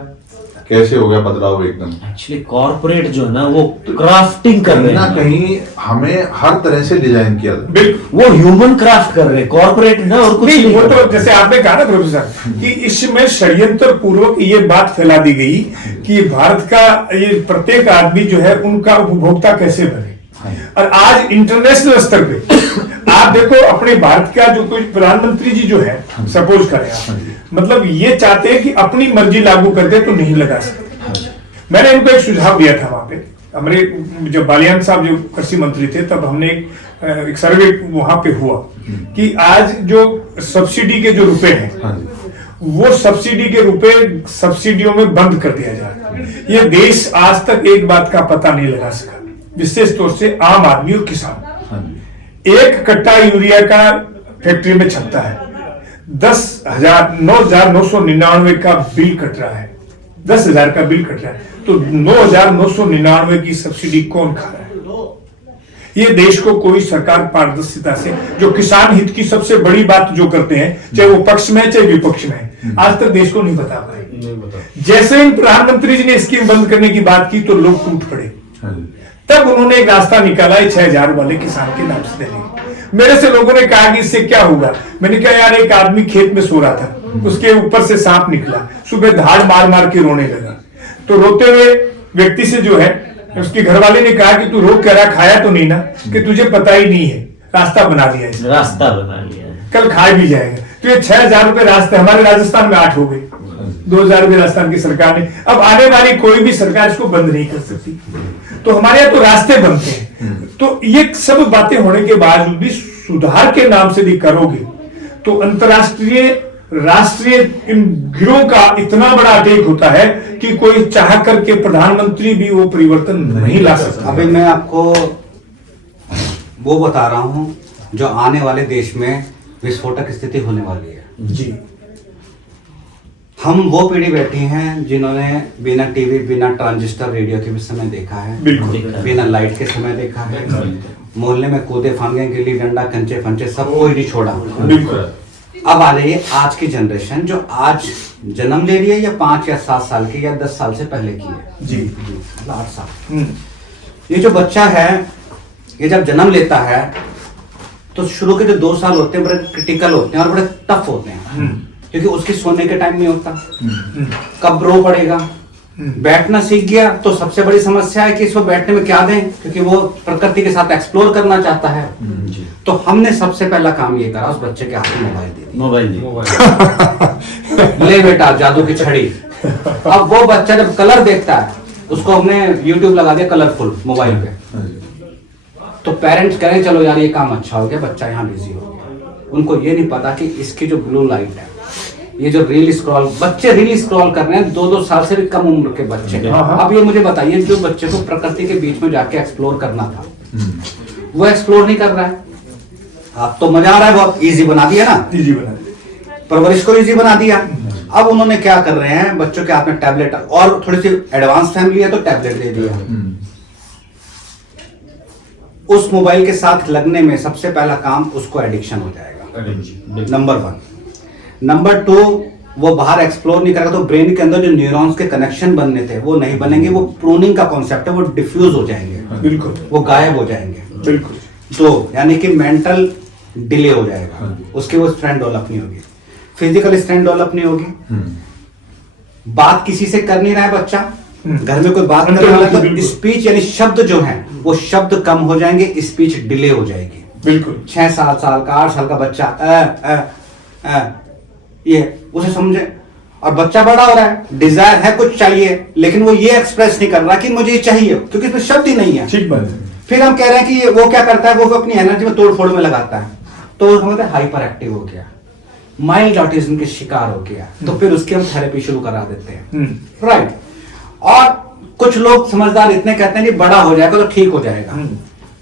कैसे हो गया बदलाव एकदम। एक्चुअली कॉर्पोरेट जो है ना वो क्राफ्टिंग कर रहे कहीं ना हैं, कहीं हमें हर तरह से डिजाइन किया था। बिल्कुल। वो ह्यूमन क्राफ्ट कर रहे हैं कॉर्पोरेट ना, और कुछ नहीं, नहीं वो कर तो रहे। जैसे आपने कहा ना प्रोफेसर कि इसमें षड्यंत्र पूर्वक ये बात फैला दी गई कि भारत का ये प्रत्येक आदमी जो है उनका उपभोक्ता कैसे बने। और आज इंटरनेशनल स्तर पे आप देखो अपने भारत का जो कोई प्रधानमंत्री जी जो है, सपोज करें आप, मतलब ये चाहते हैं कि अपनी मर्जी लागू कर दे तो नहीं लगा सकते। मैंने इनको एक सुझाव दिया था वहां पे, हमारे जब बालियान साहब जो कृषि मंत्री थे तब हमने एक सर्वे वहां पे हुआ कि आज जो सब्सिडी के जो रुपए हैं वो सब्सिडी के रुपए सब्सिडियों में बंद कर दिया जाए। ये देश आज तक एक बात का पता नहीं लगा सका, विशेष तौर से आम आदमी और किसान। 1 कट्टा यूरिया का फैक्ट्री में छपता है, 9,999 का बिल कट रहा है, 10,000 का बिल कट रहा है, तो 9,999 की सब्सिडी कौन खा रहा है? ये देश को कोई सरकार पारदर्शिता से, जो किसान हित की सबसे बड़ी बात जो करते हैं, चाहे वो पक्ष में चाहे विपक्ष में, आज तक देश को नहीं बता पाए। नहीं बता। जैसे ही प्रधानमंत्री जी ने स्कीम बंद करने की बात की तो लोग टूट पड़े। तब उन्होंने एक रास्ता निकाला 6,000 वाले किसान के नाम से देने। मेरे से लोगों ने कहा कि इससे क्या होगा? मैंने कहा यार, एक आदमी खेत में सो रहा था, उसके ऊपर से सांप निकला, सुबह धाड़ मार मार के रोने लगा, तो रोते हुए व्यक्ति से जो है उसके घर वाले ने कहा कि तू रो क्या रहा, खाया तो नहीं ना? कि तुझे पता ही नहीं है, रास्ता बना दिया है, रास्ता बना लिया है। कल खा भी जाएगा। तो ये 6,000 रुपए रास्ते हमारे राजस्थान में 8 हो गए, 2,000 रुपए राजस्थान की सरकार ने। अब आने वाली कोई भी सरकार इसको बंद नहीं कर सकती। तो हमारे यहाँ तो रास्ते बनते हैं। तो ये सब बातें होने के बावजूद भी सुधार के नाम से भी करोगे तो अंतरराष्ट्रीय राष्ट्रीय इन गिरोह का इतना बड़ा अटैक होता है कि कोई चाह करके प्रधानमंत्री भी वो परिवर्तन नहीं ला सकता। अभी मैं आपको वो बता रहा हूं जो आने वाले देश में विस्फोटक स्थिति होने वाली है। जी, हम वो पीढ़ी बैठी हैं जिन्होंने बिना टीवी, बिना ट्रांजिस्टर, रेडियो के भी समय देखा है, बिल्कुल। बिना लाइट के समय देखा है, मोहल्ले में कूदे फांगे, गिल्ली डंडा, कंचे फंचे सब कोई नहीं छोड़ा। बिल्कुल। अब आ रही है आज की जनरेशन जो आज जन्म ले रही है, या 5 या 7 साल की या 10 साल से पहले की है। जी। 8 साल। ये जो बच्चा है, ये जब जन्म लेता है तो शुरू के जो 2 साल होते हैं बड़े क्रिटिकल होते हैं और बड़े टफ होते हैं, क्योंकि उसकी सोने के टाइम नहीं होता, कब रो पड़ेगा। बैठना सीख गया तो सबसे बड़ी समस्या है कि इसको बैठने में क्या दें, क्योंकि वो प्रकृति के साथ एक्सप्लोर करना चाहता है। तो हमने सबसे पहला काम ये करा, उस बच्चे के हाथ में मोबाइल दे दिया। मोबाइल ले बेटा जादू की छड़ी। अब वो बच्चा जब कलर देखता है, उसको हमने यूट्यूब लगा दिया कलरफुल मोबाइल पे, तो पेरेंट्स कहें चलो यार ये काम अच्छा हो गया, बच्चा यहाँ बिजी हो गया। उनको ये नहीं पता कि इसकी जो ब्लू लाइट है, ये जो रील स्क्रॉल, बच्चे रील स्क्रॉल कर रहे हैं 2-2 साल से भी कम उम्र के बच्चे। अब ये मुझे बताइए, जो बच्चे को प्रकृति के बीच में जाके एक्सप्लोर करना था वो एक्सप्लोर नहीं कर रहा है। अब तो मजा आ रहा है, बहुत इजी बना दिया ना, इजी बना दिया, परवरिश को इजी बना दिया। अब उन्होंने क्या कर रहे हैं, बच्चों के हाथ में टैबलेट, और थोड़ी सी एडवांस फैमिली है तो टैबलेट दे दिया। उस मोबाइल के साथ लगने में सबसे पहला काम उसको एडिक्शन हो जाएगा, नंबर 1। नंबर 2, वो बाहर एक्सप्लोर नहीं करेगा तो ब्रेन के अंदर जो न्यूरॉन्स के कनेक्शन बनने थे वो नहीं बनेंगे, वो प्रूनिंग का कॉन्सेप्ट है, वो डिफ्यूज हो जाएंगे, बिल्कुल, वो गायब हो जाएंगे, बिल्कुल। तो यानी कि मेंटल डिले हो जाएगा, उसकी वो स्ट्रेंथ डेवलप नहीं होगी, फिजिकल स्ट्रेंथ डेवलप नहीं होगी, बात किसी से कर नहीं रहा है बच्चा, घर में कोई बात करने वाला तो स्पीच यानी शब्द जो है वो शब्द कम हो जाएंगे, स्पीच डिले हो जाएगी। बिल्कुल। 6-7 साल का 8 साल का बच्चा ये उसे समझे, और बच्चा बड़ा हो रहा है, डिजायर है, कुछ चाहिए, लेकिन वो ये एक्सप्रेस नहीं कर रहा कि मुझे ये चाहिए, क्योंकि इसमें शब्द ही नहीं है। ठीक बात है। फिर हम कह रहे हैं कि वो क्या करता है, वो अपनी एनर्जी में तोड़ फोड़ में लगाता है, तो वो समझते हाइपर एक्टिव हो गया, माइल्ड ऑटिज्म के शिकार हो गया, तो फिर उसकी हम थेरेपी शुरू करा देते हैं, राइट। और कुछ लोग समझदार इतने कहते हैं कि बड़ा हो जाएगा तो ठीक हो जाएगा,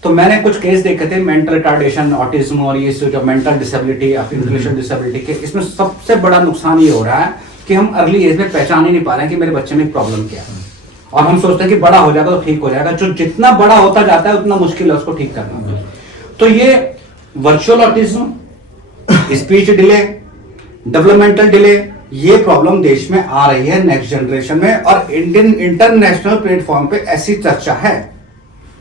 तो मैंने कुछ केस देखे थे मेंटल रिटार्डेशन, ऑटिज्म और ये जो मेंटल डिसेबिलिटी या इंटेलेक्चुअल डिसेबिलिटी के, इसमें सबसे बड़ा नुकसान ये हो रहा है कि हम अर्ली एज में पहचान ही नहीं पा रहे हैं कि मेरे बच्चे में प्रॉब्लम क्या है, और हम सोचते हैं कि बड़ा हो जाएगा तो ठीक हो जाएगा। जो जितना बड़ा होता जाता है उतना मुश्किल है उसको ठीक करना। तो ये virtual autism, speech delay, developmental delay, ये प्रॉब्लम देश में आ रही है नेक्स्ट जनरेशन में, और इंडियन इंटरनेशनल प्लेटफॉर्म पे ऐसी चर्चा है।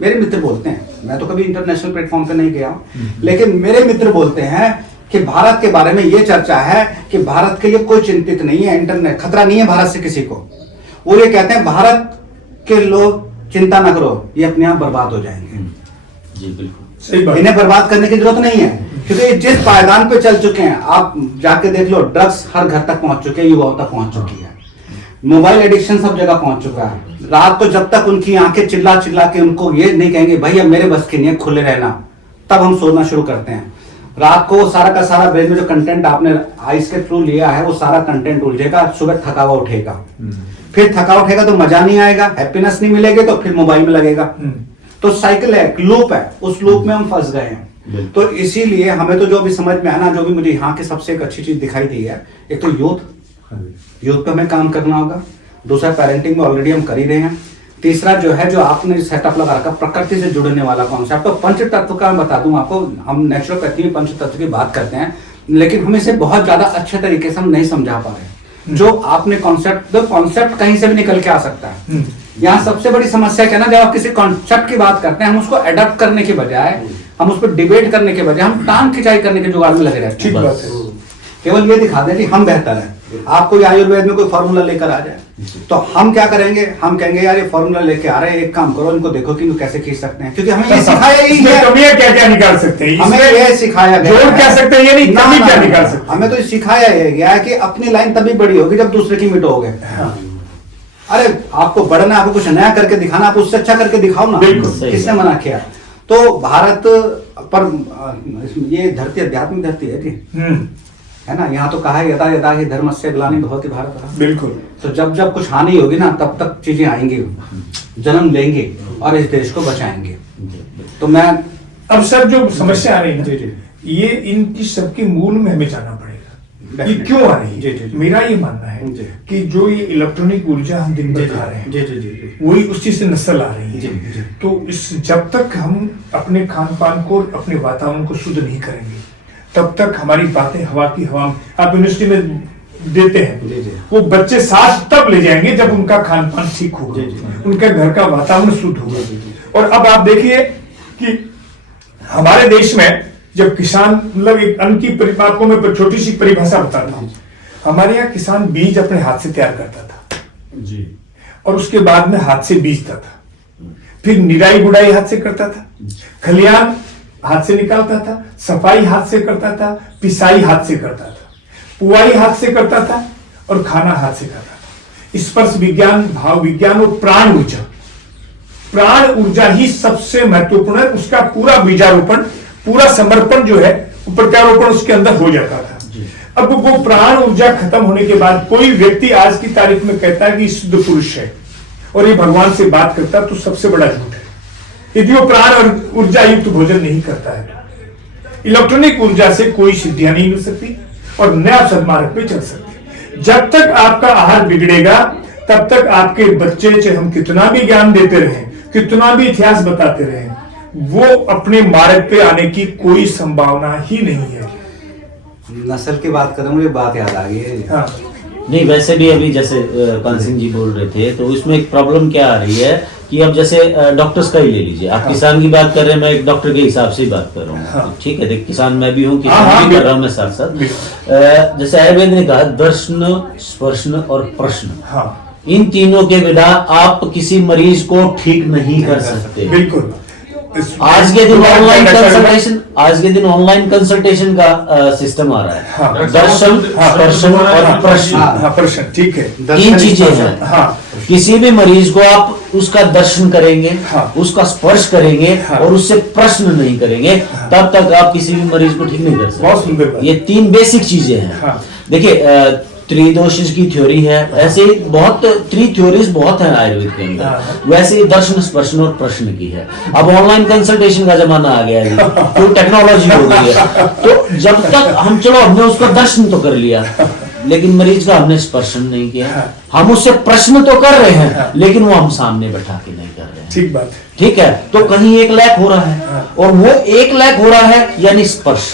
मेरे मित्र बोलते हैं, मैं तो कभी इंटरनेशनल प्लेटफॉर्म पे नहीं गया हूं, लेकिन मेरे मित्र बोलते हैं कि भारत के बारे में ये चर्चा है कि भारत के लिए कोई चिंतित नहीं है, इंटरनेट खतरा नहीं है भारत से किसी को। वो ये कहते हैं भारत के लोग चिंता ना करो, ये अपने आप बर्बाद हो जाएंगे। जी बिल्कुल सही बात। इन्हें बर्बाद करने की जरूरत नहीं है, क्योंकि ये जिस पायदान पे चल चुके हैं, आप जाके देख लो, ड्रग्स हर घर तक पहुंच चुके हैं, युवाओं तक पहुंच चुकी है, मोबाइल एडिक्शन सब जगह पहुंच चुका है। रात को जब तक उनकी आंखें चिल्ला चिल्ला के उनको ये नहीं कहेंगे भाई अब मेरे बस की नहीं है, खुले रहना, तब हम सोना शुरू करते हैं। रात को सारा का सारा ब्रेन में जो कंटेंट आपने आइस के थ्रू लिया है वो सारा कंटेंट उलझेगा, सुबह थका हुआ उठेगा, फिर थका उठेगा तो मजा नहीं आएगा, हैप्पीनेस नहीं मिलेगी तो फिर मोबाइल में लगेगा। तो साइकिल है, लूप है, उस लूप में हम फंस गए हैं। तो इसीलिए हमें तो जो भी समझ में आना, जो भी मुझे यहाँ की सबसे एक अच्छी चीज दिखाई दी है, एक तो यूथ पे हमें काम करना होगा, दूसरा पेरेंटिंग में ऑलरेडी हम कर ही रहे हैं, तीसरा जो है जो आपने सेटअप लगा रखा प्रकृति से जुड़ने वाला कॉन्सेप्ट। तो पंच तत्व का मैं बता दूं आपको, हम नेचुरोपैथी में पंच तत्व की बात करते हैं, लेकिन हम इसे बहुत ज्यादा अच्छे तरीके से हम नहीं समझा पा रहे। जो आपने कॉन्सेप्ट कहीं से भी निकल के आ सकता है। यहाँ सबसे बड़ी समस्या क्या है ना, जब आप किसी कॉन्सेप्ट की बात करते हैं, हम उसको अडॉप्ट करने के बजाय, हम उस पर डिबेट करने के बजाय हम टांग खिंचाई करने के जुगाड़ में लगे रहते हैं। ठीक बात है। केवल ये दिखा दें कि हम बेहतर हैं। आप कोई आयुर्वेद में कोई फॉर्मूला लेकर आ जाए तो हम क्या करेंगे, हम कहेंगे यार ये फॉर्मूला लेके आ रहे हैं, एक काम करो इनको देखो कि इनको कैसे खींच सकते हैं, क्योंकि हमें ये सिखाया ही है। कमियां क्या क्या निकाल सकते हैं, हमें ये सिखाया गया जोड़ है। क्या सकते हैं, ये नहीं ना, कमी ना, क्या ना, निकाल सकते हैं। हमें तो सिखाया गया है कि अपनी लाइन तभी बड़ी होगी जब दूसरे की मिटोगे। अरे आपको बढ़ना, आपको कुछ नया करके दिखाना, आप उससे अच्छा करके दिखाओ ना, बिल्कुल, किसने मना किया। तो भारत पर ये धरती आध्यात्मिक धरती है जी, है ना। यहाँ तो कहा है यदा यदा ही धर्म से ग्लानिर्भवति भारत। बिल्कुल। तो जब जब कुछ हानि होगी ना, तब तक चीजें आएंगी, जन्म लेंगे और इस देश को बचाएंगे। तो मैं अब सर जो समस्या आ रही है, ये इनकी सबके मूल में हमें जाना पड़ेगा, ये क्यों आ रही है। मेरा ये मानना है कि जो ये इलेक्ट्रॉनिक ऊर्जा हम दिन भर खा रहे हैं, वही उसी से नस्ल आ रही है। तो इस जब तक हम अपने खान पान को, अपने वातावरण को शुद्ध नहीं करेंगे, तब तक हमारी बातें हवा की हवा में। आप यूनिवर्सिटी में देते हैं, वो बच्चे साथ तब ले जाएंगे जब उनका खान पान ठीक होगा, उनके घर का वातावरण शुद्ध होगा। और अब आप देखिए कि हमारे देश में जब किसान, मतलब एक अन्न की, आपको मैं छोटी सी परिभाषा बताता हूँ। हमारे यहाँ किसान बीज अपने हाथ से तैयार करता था जी, और उसके बाद में हाथ से बीजता था, फिर निराई गुड़ाई हाथ से करता था, खलियान हाथ से निकालता था, सफाई हाथ से करता था, पिसाई हाथ से करता था, पुआई हाथ से करता था, और खाना हाथ से करता था। स्पर्श विज्ञान, भाव विज्ञान और प्राण ऊर्जा ही सबसे महत्वपूर्ण है। उसका पूरा बीजारोपण, पूरा समर्पण जो है, प्रत्यारोपण उसके अंदर हो जाता था। अब वो प्राण ऊर्जा खत्म होने के बाद कोई व्यक्ति आज की तारीख में कहता है कि शुद्ध पुरुष है और ये भगवान से बात करता है, तो सबसे बड़ा झूठ है। यदि वो प्राण और ऊर्जा युक्त भोजन नहीं करता है, इलेक्ट्रॉनिक ऊर्जा से कोई सिद्धियां नहीं मिल सकती और नया सदमार्ग पे चल सकती। जब तक आपका आहार बिगड़ेगा, तब तक आपके बच्चे, चाहे हम कितना भी ज्ञान देते रहे, कितना भी इतिहास बताते रहे, वो अपने मार्ग पे आने की कोई संभावना ही नहीं है। नस्ल की बात करूं, मुझे बात याद आ गई है। हाँ। नहीं, वैसे भी अभी जैसे पाल सिंह जी बोल रहे थे, तो इसमें एक प्रॉब्लम क्या आ रही है कि अब जैसे डॉक्टर्स का ही ले लीजिए, आप किसान की बात कर रहे हैं, मैं एक डॉक्टर के हिसाब से ही बात कर रहा हूँ। ठीक है, देख किसान मैं भी हूँ, किसान भी कर रहा हूँ मैं साथ साथ। जैसे आयुर्वेद ने कहा, दर्शन, स्पर्शन और प्रश्न, इन तीनों के बिना आप किसी मरीज को ठीक नहीं कर सकते। बिल्कुल। आज के दिन ऑनलाइन कंसल्टेशन का सिस्टम आ रहा है। दर्शन, स्पर्शन और प्रश्न, ठीक है, तीन चीजें हैं। किसी भी मरीज को आप उसका दर्शन करेंगे, उसका स्पर्श करेंगे और उससे प्रश्न नहीं करेंगे, तब तक आप किसी भी मरीज को ठीक नहीं कर सकते। बहुत सुंदर। ये तीन बेसिक चीजें हैं। देखिए, त्रिदोषिस की थ्योरी है, ऐसे ही बहुत थ्री थ्योरीज बहुत है आयुर्वेद के अंदर। वैसे ही दर्शन, स्पर्शन और प्रश्न की है। अब ऑनलाइन कंसल्टेशन का जमाना आ गया है, तो टेक्नोलॉजी हो गई है। तो जब तक हम, चलो हमने उसका दर्शन तो कर लिया, लेकिन मरीज का हमने स्पर्शन नहीं किया। हम उससे प्रश्न तो कर रहे हैं, लेकिन वो हम सामने बैठा के नहीं कर रहे हैं। ठीक बात। ठीक है, तो कहीं एक लैक हो रहा है, और वो एक लैक हो रहा है यानी स्पर्श।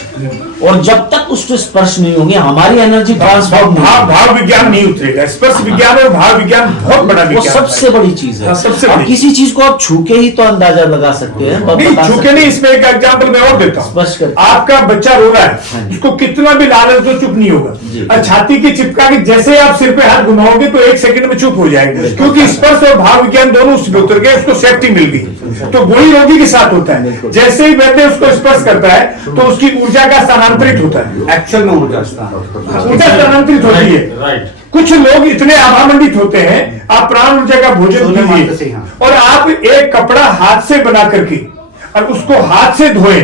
और जब तक उससे स्पर्श नहीं होंगे, हमारी एनर्जी ट्रांसफॉर्म नहीं होगी। भाव विज्ञान नहीं उतरेगा। स्पर्श विज्ञान और भाव विज्ञान बहुत बड़ा वो विज्ञान सबसे बड़ी चीज है। हाँ, सबसे अब बड़ी। किसी चीज को आप छू के ही तो अंदाजा लगा सकते हैं, नहीं, बता छूके सकते नहीं। हैं। इसमें एक एग्जांपल मैं और देता हूँ। स्पर्श करके। आपका बच्चा रो रहा हाँ है, जी। उसको कितना भी लालच दो चुप नहीं होगा। जी। और छाती की चिपका के जैसे आप सिर पे हाथ घुमाओगे तो 1 सेकंड में चुप हो जाएगा, क्योंकि स्पर्श और भाव विज्ञान दोनों उसमें उतर गए, उसको सेफ्टी मिल गई। तो वही रोगी के साथ होता है, जैसे ही वैद्य उसको स्पर्श करता है तो उसकी ऊर्जा का स्थानांतरित होता है। एक्चुअल में ऊर्जा ऊर्जा स्थानांतरित होती है। राइट। कुछ लोग इतने आभामंडित होते हैं, आप प्राण ऊर्जा का भोजन सोने मानते से, कीजिए हाँ। और आप एक कपड़ा हाथ से बना करके और उसको हाथ से धोएं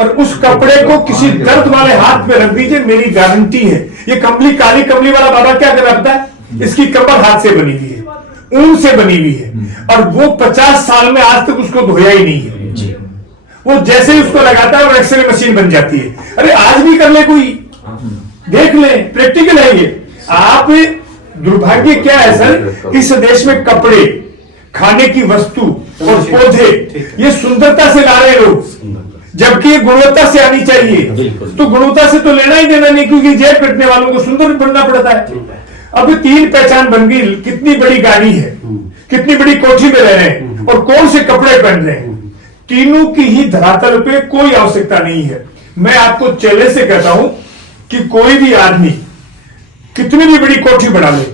और उस कपड़े को किसी दर्द वाले हाथ पे रख दीजिए। मेरी गारंटी है, ये कंबली, काली कंबली वाला बाबा क्या कर रहा पता है? इसकी कमर हाथ से बनी हुई है, ऊन से बनी हुई है, और वो 50 साल में आज तक उसको धोया ही नहीं है। वो जैसे ही उसको लगाता है और एक्सरे मशीन बन जाती है। अरे आज भी कर ले, कोई देख ले, प्रैक्टिकल है ये। आप, दुर्भाग्य क्या है सर, इस देश में कपड़े, खाने की वस्तु और पौधे ये सुंदरता से ला रहे लोग, जबकि ये गुणवत्ता से आनी चाहिए। तो गुणवत्ता से तो लेना ही देना नहीं, क्योंकि जेब कटने वालों को सुंदर बनना पड़ता है। अब 3 पहचान बन गई, कितनी बड़ी गाड़ी है, कितनी बड़ी कोठी में रह रहे हैं और कौन से कपड़े पहन रहे हैं। तीनों की ही धरातल पे कोई आवश्यकता नहीं है। मैं आपको चेले से कहता हूं कि कोई भी आदमी कितनी भी बड़ी कोठी बना ले,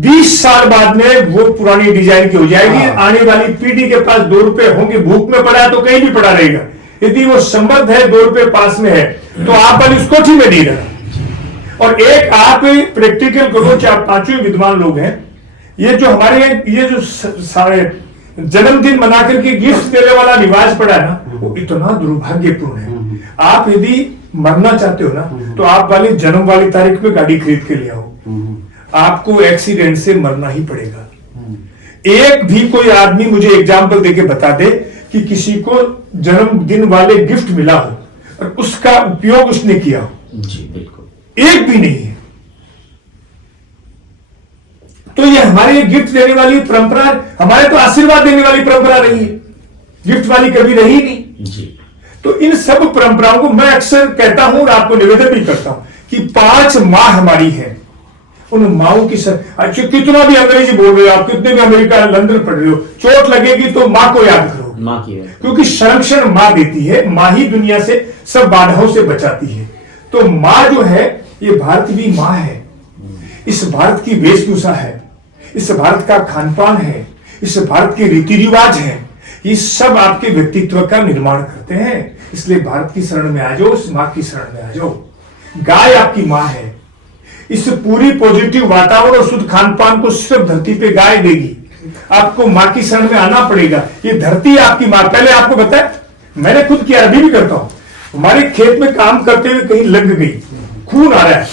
20 साल बाद में वो पुरानी डिजाइन की हो जाएगी। आने वाली पीढ़ी के पास 2 रुपए होंगे, भूख में पड़ा है तो कहीं भी पड़ा रहेगा। यदि वो समर्थ है, 2 रुपए पास में है, तो आप वाली उस कोठी में नहीं रहा। और एक आप प्रैक्टिकल करो कि आप 5वें विद्वान लोग हैं, ये जो हमारे ये जो सारे जन्मदिन मना करके गिफ्ट देने वाला रिवाज पड़ा है ना, वो इतना दुर्भाग्यपूर्ण है। आप यदि मरना चाहते हो ना, तो आप वाली जन्म वाली तारीख में गाड़ी खरीद के ले आओ। आपको एक्सीडेंट से मरना ही पड़ेगा। एक भी कोई आदमी मुझे एग्जाम्पल देके बता दे कि किसी को जन्मदिन वाले गिफ्ट मिला हो और उसका उपयोग उसने किया हो। जी बिल्कुल, एक भी नहीं है। तो ये हमारी गिफ्ट देने वाली परंपरा, हमारे तो आशीर्वाद देने वाली परंपरा रही है, गिफ्ट वाली कभी रही नहीं। जी तो इन सब परंपराओं को मैं अक्सर कहता हूं और आपको निवेदन भी करता हूं कि 5 माँ हमारी है। उन माओं की अच्छा, कितना भी अंग्रेजी बोल रहे हो आप, कितने भी अमेरिका लंदन पढ़ रहे हो, चोट लगेगी तो माँ को याद करो, माँ की है। क्योंकि संरक्षण माँ देती है। माँ ही दुनिया से सब बाधाओं से बचाती है। तो माँ जो है, ये भारत भी माँ है। इस भारत की वेशभूषा है, इस भारत का खान पान है, इस भारत के रीति रिवाज है, ये सब आपके व्यक्तित्व का निर्माण करते हैं। इसलिए भारत की शरण में आ जाओ, इस माँ की शरण में आ जाओ। गाय आपकी माँ है। इस पूरी पॉजिटिव वातावरण और शुद्ध खान पान को सिर्फ धरती पे गाय देगी। आपको माँ की शरण में आना पड़ेगा। ये धरती आपकी माँ। पहले आपको बताया, मैंने खुद किया, अभी भी करता हूं। हमारे खेत में काम करते हुए कहीं लग गई, खून आ रहा है,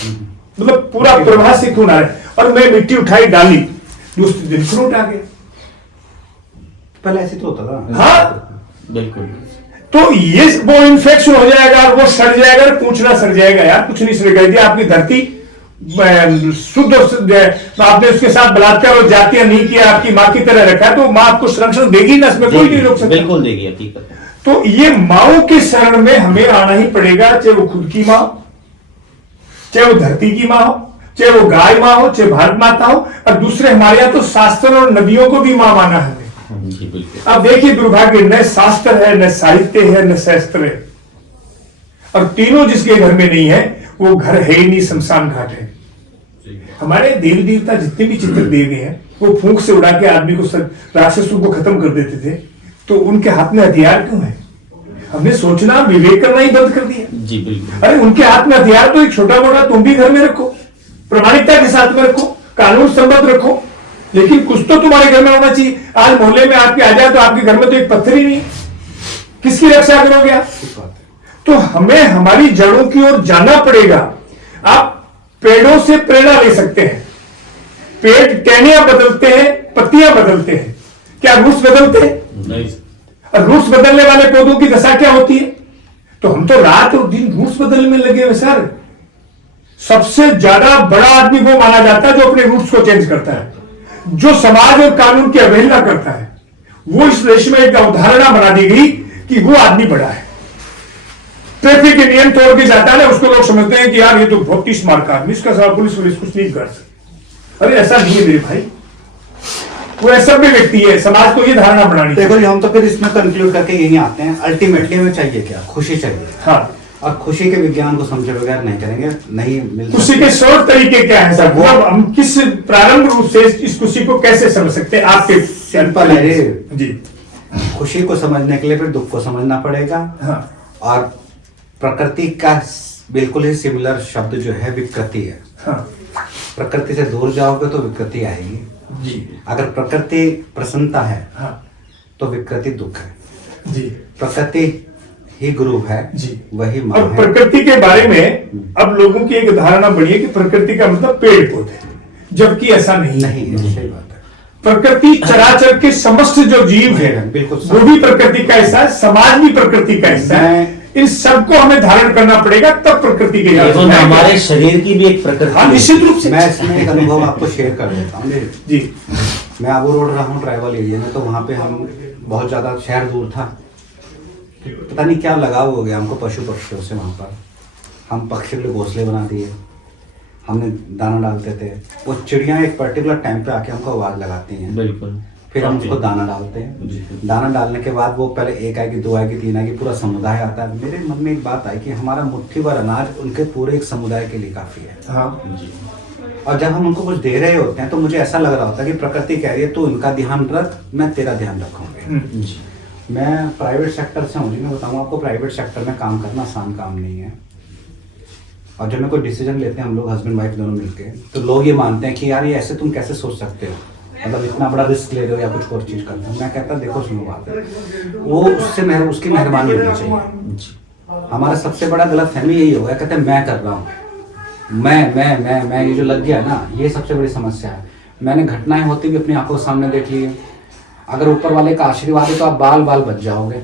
मतलब पूरा प्रवाह से खून आ रहा है, और मैं मिट्टी उठाई डाली, दूसरे दिन खून आ गया। पहले ऐसे तो होता था। हाँ बिल्कुल। तो ये वो इन्फेक्शन हो जाएगा, वो सड़ जाएगा, पूछना सड़ जाएगा। यार कुछ नहीं सड़ेगा। यदि आपकी धरती शुद्ध, आपने उसके साथ बलात्कार और जातियां नहीं किया, आपकी माँ की तरह रखा है, तो माँ आपको संरक्षण देगी ना, इसमें कोई नहीं रोक सकता। बिल्कुल देगी, हकीकत है। तो ये माओं के शरण में हमें आना ही पड़ेगा, चाहे वो खुद की माँ हो, चाहे वो धरती की माँ हो, चाहे वो गाय माँ हो, चाहे भारत माता हो। और दूसरे हमारे यहाँ तो शास्त्र और नदियों को भी माँ माना है। जी बिल्कुल। अब देखिए दुर्भाग्य, न शास्त्र है, न साहित्य है, न शास्त्र है, और तीनों जिसके घर में नहीं है वो घर है ही नहीं, शमशान घाट है। हमारे देवी देवता जितने भी चित्र दिए गए हैं, वो फूंक से उड़ा के आदमी को, राक्षसों को खत्म कर देते थे। तो उनके हाथ में हथियार क्यों है? हमने सोचना, विवेक करना ही बंद कर दिया। जी बिल्कुल। अरे उनके हाथ में हथियार तो एक छोटा मोटा तुम भी घर में रखो, प्रामाणिकता के साथ में रखो, कानून संबद्ध रखो, लेकिन कुछ तो तुम्हारे घर में होना चाहिए। आज मोहल्ले में आपके आ जाए तो आपके घर में तो एक पत्थर ही नहीं, किसकी रक्षा करोगे आप? तो हमें हमारी जड़ों की ओर जाना पड़ेगा। आप पेड़ पेड़ों से प्रेरणा ले सकते हैं। पेड़ टहनियां बदलते हैं, पत्तियां बदलते हैं, क्या रूट्स बदलते हैं? नहीं और रूट्स बदलने वाले पौधों की दशा क्या होती है? तो हम तो रात और दिन रूट्स बदलने में लगे हुए सर। सबसे ज्यादा बड़ा आदमी वो माना जाता है जो अपने रूट्स को चेंज करता है, जो समाज और कानून की अवहेलना करता है। वो इस देश में एक अवधारणा बना दी गई कि वो आदमी बड़ा है। ट्रैफिक के नियम तोड़ के जाता है ना, उसको लोग समझते हैं कि यार ये तो बहुत ही स्मार्ट आदमी, इसका साथ पुलिस कुछ नहीं कर सकती। अरे ऐसा नहीं है मेरे भाई, वो ऐसा भी व्यक्ति है। समाज को ये धारणा बनानी देखो जी, हम तो फिर इसमें कंक्लूड करके यही आते हैं, अल्टीमेटली हमें चाहिए क्या? खुशी चाहिए। हाँ, और खुशी के विज्ञान को समझे बगैर नहीं करेंगे, नहीं मिल खुशी के 100 तरीके क्या है सर? मतलब हम किस प्रारंभ रूप से इस खुशी को कैसे समझ सकते हैं आपके? सिंपल है जी। खुशी को समझने के लिए फिर दुख को समझना पड़ेगा। हाँ। और प्रकृति का बिल्कुल ही सिमिलर शब्द जो है विकृति है। हाँ। प्रकृति से दूर जाओगे तो विकृति आएगी जी। अगर प्रकृति प्रसन्नता है हाँ। तो विकृति दुख है। जी। प्रकृति ही गुरु है जी। वही माँ और है। प्रकृति के बारे में अब लोगों की एक धारणा बनी है कि प्रकृति का मतलब पेड़ पौधे, जबकि ऐसा नहीं है। नहीं है, सही बात है। प्रकृति चराचर के समस्त जो जीव है बिल्कुल वो भी प्रकृति का हिस्सा है, समाज भी प्रकृति का हिस्सा है। इन सबको हमें धारण करना पड़ेगा, तब प्रकृति के एवं हमारे शरीर की भी एक प्रकृति हाँ, निश्चित रूप से। मैं इसमें एक अनुभव आपको शेयर कर देता हूँ जी। मैं आबू रोड रहा हूँ ट्राइबल एरिया में, तो वहाँ पे हम बहुत ज़्यादा शहर दूर था, पता नहीं क्या लगाव हो गया हमको पशु पक्षियों से। वहाँ पर हम पक्षियों के लिए घोंसले बना दिए, हमने दाना डालते थे। वो चिड़ियाँ एक पर्टिकुलर टाइम पे आके हमको आवाज़ लगाती हैं, बिल्कुल। फिर हम उसको दाना डालते हैं। दाना डालने के बाद वो पहले एक आएगी, दो आएगी, तीन आएगी, पूरा समुदाय आता है। मेरे मन में एक बात आई कि हमारा मुट्ठी भर अनाज उनके पूरे एक समुदाय के लिए काफ़ी है। हाँ जी। और जब हम उनको कुछ दे रहे होते हैं तो मुझे ऐसा लग रहा होता है कि प्रकृति कह रही है तू इनका ध्यान रख, मैं तेरा ध्यान रखूंगी। जी। मैं प्राइवेट सेक्टर से हूँ जी, मैं बताऊँ आपको प्राइवेट सेक्टर में काम करना आसान काम नहीं है। और जब मैं कोई डिसीजन लेते हैं हम लोग हस्बैंड वाइफ दोनों मिलके, तो लोग ये मानते हैं कि यार ये ऐसे तुम कैसे सोच सकते हो, मतलब इतना बड़ा रिस्क ले रहे हो या कुछ और चीज़ करते हो। मैं कहता देखो सुनो बात, वो उसकी मेहरबानी होनी चाहिए। हमारा सबसे बड़ा गलत फहमी यही हो गया, कहते हैं मैं कर रहा हूँ, मैं ये जो लग गया ना, ये सबसे बड़ी समस्या है। मैंने घटनाएं होती भी अपनी आंखों के सामने देख ली है। अगर ऊपर वाले का आशीर्वाद है तो आप बाल बाल बच जाओगे।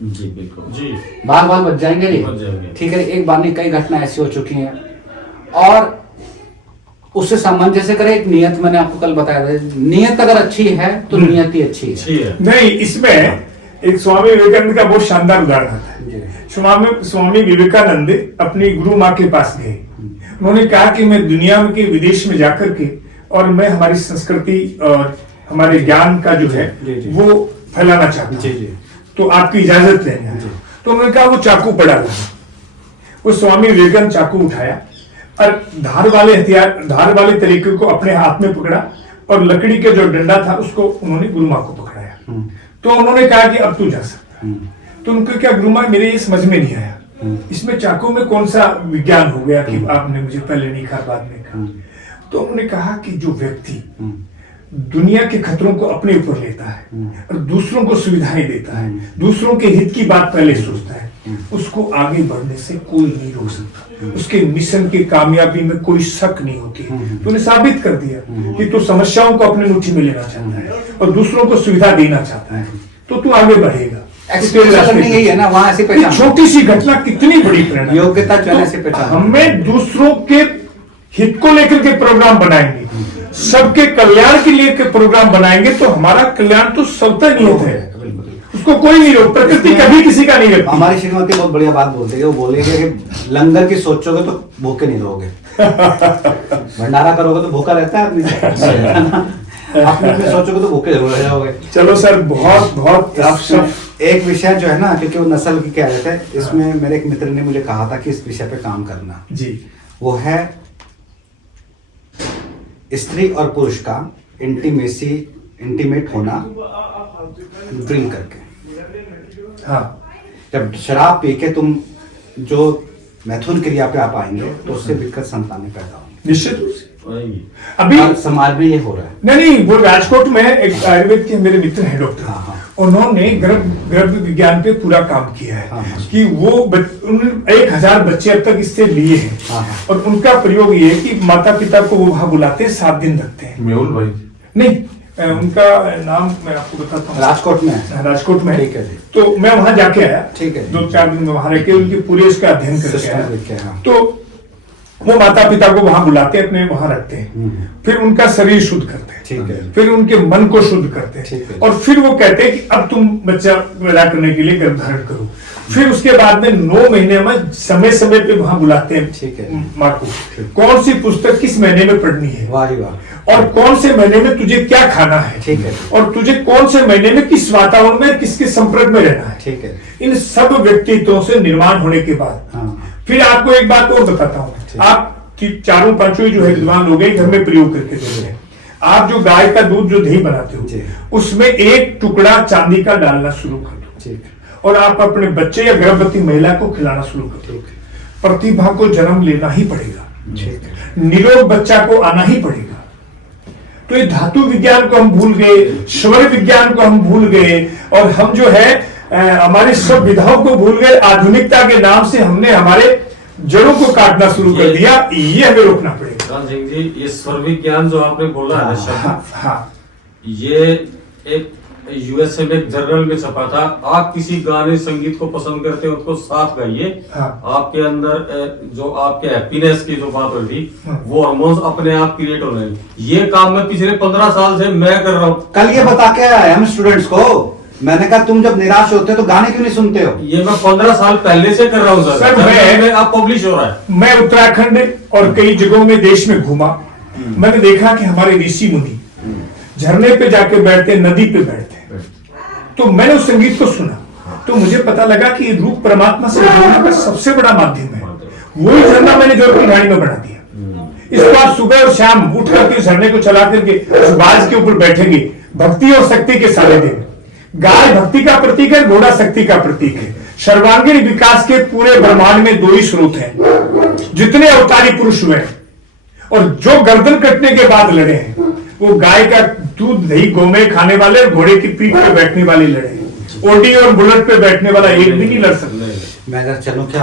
जी बिल्कुल। जी बाल बाल बच जाएंगे बच जाएंगे। नहीं, ठीक है। एक बार नहीं कई घटना ऐसी हो चुकी हैं। और उससे सामंजस्य करे एक नियत, मैंने आपको कल बताया था, नियत अगर अच्छी है तो नियत ही अच्छी है। अच्छी है। नहीं, इसमें एक स्वामी विवेकानंद का बहुत शानदार उदाहरण आता है। स्वामी विवेकानंद अपनी गुरु माँ के पास गए। उन्होंने कहा कि मैं दुनिया के विदेश में जाकर के और मैं हमारी संस्कृति और हमारे ज्ञान का जो है वो फैलाना चाहता हूँ, तो आपकी इजाजत लेना है। तो उन्होंने कहा वो चाकू पड़ा हुआ, वो स्वामी विवेकानंद चाकू उठाया और धार वाले तरीके को अपने हाथ में पकड़ा और लकड़ी के जो डंडा था उसको उन्होंने गुरु माँ को पकड़ाया। तो उन्होंने कहा कि अब तू जा सकता। तो उनको क्या, गुरु माँ मेरे ये समझ में नहीं आया, इसमें चाकू में कौन सा विज्ञान हो गया कि आपने मुझे पहले नहीं कहा बाद में कहा। तो उन्होंने कहा कि जो व्यक्ति दुनिया के खतरों को अपने ऊपर लेता है और दूसरों को सुविधाएं देता है, दूसरों के हित की बात पहले सोचता है, उसको आगे बढ़ने से कोई नहीं रोक सकता। उसके मिशन की कामयाबी में कोई शक नहीं होती। तो उन्हें साबित कर दिया कि तू समस्याओं को अपने मुट्ठी में लेना चाहता है और दूसरों को सुविधा देना चाहता है, तो तू आगे बढ़ेगा। यही है ना, वहाँ ऐसी पहचान, छोटी सी घटना कितनी बड़ी प्रेरणा। योग्यता जो है ऐसी पहचान। हमें दूसरों के हित को लेकर के प्रोग्राम बनाएंगे, सबके कल्याण के लिए के प्रोग्राम बनाएंगे, तो हमारा कल्याण तो सबका नियत है, उसको कोई नहीं रोक, प्रकृति कभी किसी का नहीं रोकती। हमारी श्रीमती बहुत बढ़िया बात बोलते हैं, वो बोलेंगे कि लंगर की सोचोगे तो भूखे नहीं रहोगे, भंडारा करोगे तो भूखा रहता है आदमी। अपने सोचोगे तो भूखे जरूर रह जाओगे। चलो सर, बहुत आप सब एक विषय जो है ना, क्योंकि वो नस्ल की कह रहे थे, इसमें मेरे एक मित्र ने मुझे कहा था कि इस विषय पे काम करना जी, वो है स्त्री और पुरुष का इंटीमेट होना ड्रिंक करके। हाँ, जब शराब पी के तुम जो मैथुन क्रिया पे आप आएंगे तो उससे विकृत संतानें पैदा होंगी, निश्चित रूप से। अभी समाज में ये हो रहा है। नहीं, वो राजकोट में एक आयुर्वेद के मेरे मित्र हैं डॉक्टर, उन्होंने गर्भ विज्ञान पे पूरा काम किया है हाँ, हाँ। कि वो 1000 बच्चे अब तक इससे लिए हैं हाँ, हाँ। और उनका प्रयोग ये है कि माता पिता को वो वहां बुलाते हैं, 7 दिन रखते हैं। मेहुल भाई नहीं, उनका नाम मैं आपको बताता हूँ। राजकोट में है। राजकोट में ठीक है जी। तो मैं वहां जाके आया, ठीक है जी। 2-4 दिन में वहां रह के उनके पूरे इसका अध्ययन करके सिस्टम आया। देख के, हाँ। तो वो माता पिता को वहां बुलाते हैं, अपने वहां रखते हैं, फिर उनका शरीर शुद्ध करते हैं, ठीक है। फिर उनके मन को शुद्ध करते ठीक हैं है। और फिर वो कहते हैं कि अब तुम बच्चा पैदा करने के लिए गर्भ धारण करो। फिर उसके बाद में 9 महीने में समय समय पे वहां बुलाते हैं ठीक है। माँ को, कौन सी पुस्तक किस महीने में पढ़नी है वाह जी वाह। और कौन से महीने में तुझे क्या खाना है, ठीक है। और तुझे कौन से महीने में किस वातावरण में किसके संपर्क में रहना है। ठीक है। इन सब व्यक्तित्वों से निर्माण होने के बाद हाँ। फिर आपको एक बात और बताता हूँ, ठीक। आप कि 4-5 जो है विद्वान लोग हैं, घर में प्रयोग करके देते हैं। आप जो गाय का दूध जो दही बनाते जी। हो उसमें एक टुकड़ा चांदी का डालना शुरू कर दो ठीक और आप अपने बच्चे या गर्भवती महिला को खिलाना शुरू कर दो। प्रतिभा को जन्म लेना ही पड़ेगा, ठीक है। निरोग बच्चा को आना ही पड़ेगा। तो ये धातु विज्ञान को हम भूल गए, स्वर विज्ञान को हम भूल गए और हम जो है हमारी सब विधाओं को भूल गए। आधुनिकता के नाम से हमने हमारे जड़ों को काटना शुरू कर दिया। ये हमें रोकना पड़ेगा। राम सिंह जी, ये स्वर विज्ञान जो आपने बोला है हाँ, शब्द, हाँ, ये एक यूएसए में एक जर्नल में छपा था। आप किसी गाने संगीत को पसंद करते हो उसको साथ गाइए, हाँ। आपके अंदर जो आपके हैप्पीनेस की जो बात हो रही हाँ। वो हार्मोन्स अपने आप क्रिएट हो रहे हैं। ये काम मैं पिछले 15 साल से मैं कर रहा हूँ। कल ये बता के आया हम स्टूडेंट्स को, मैंने कहा तुम जब निराश होते हो तो गाने क्यों नहीं सुनते हो? ये मैं 15 साल पहले से कर रहा हूँ सर। सर, जर्नल में अब पब्लिश हो रहा है। मैं उत्तराखंड और कई जगहों में देश में घूमा, मैंने देखा कि हमारे ऋषि मुनि झरने पे जाके बैठते, नदी पे बैठते, तो मैंने उस संगीत को सुना तो मुझे पता लगा कि रूप परमात्मा से जोड़ने का सबसे बड़ा माध्यम है। वही झरना मैंने जोधपुर ढाणी में बना दिया। इसको आप सुबह और शाम उठ करके झरने को चला करके बाज के ऊपर बैठेंगे, भक्ति और शक्ति के सारे दिन। गाय भक्ति का प्रतीक है, घोड़ा शक्ति का प्रतीक है। सर्वांगीण विकास के पूरे ब्रह्मांड में 2 ही स्रोत हैं, जितने अवतारी पुरुष हुए और जो गर्दन कटने के बाद लड़े हैं वो गाय का दूध दही गोमे खाने वाले और घोड़े की पीठ पे बैठने वाले लड़े हैं। ओडी और बुलेट पे बैठने वाला एक भी नहीं लड़ सकता। मैं अगर चलूं क्या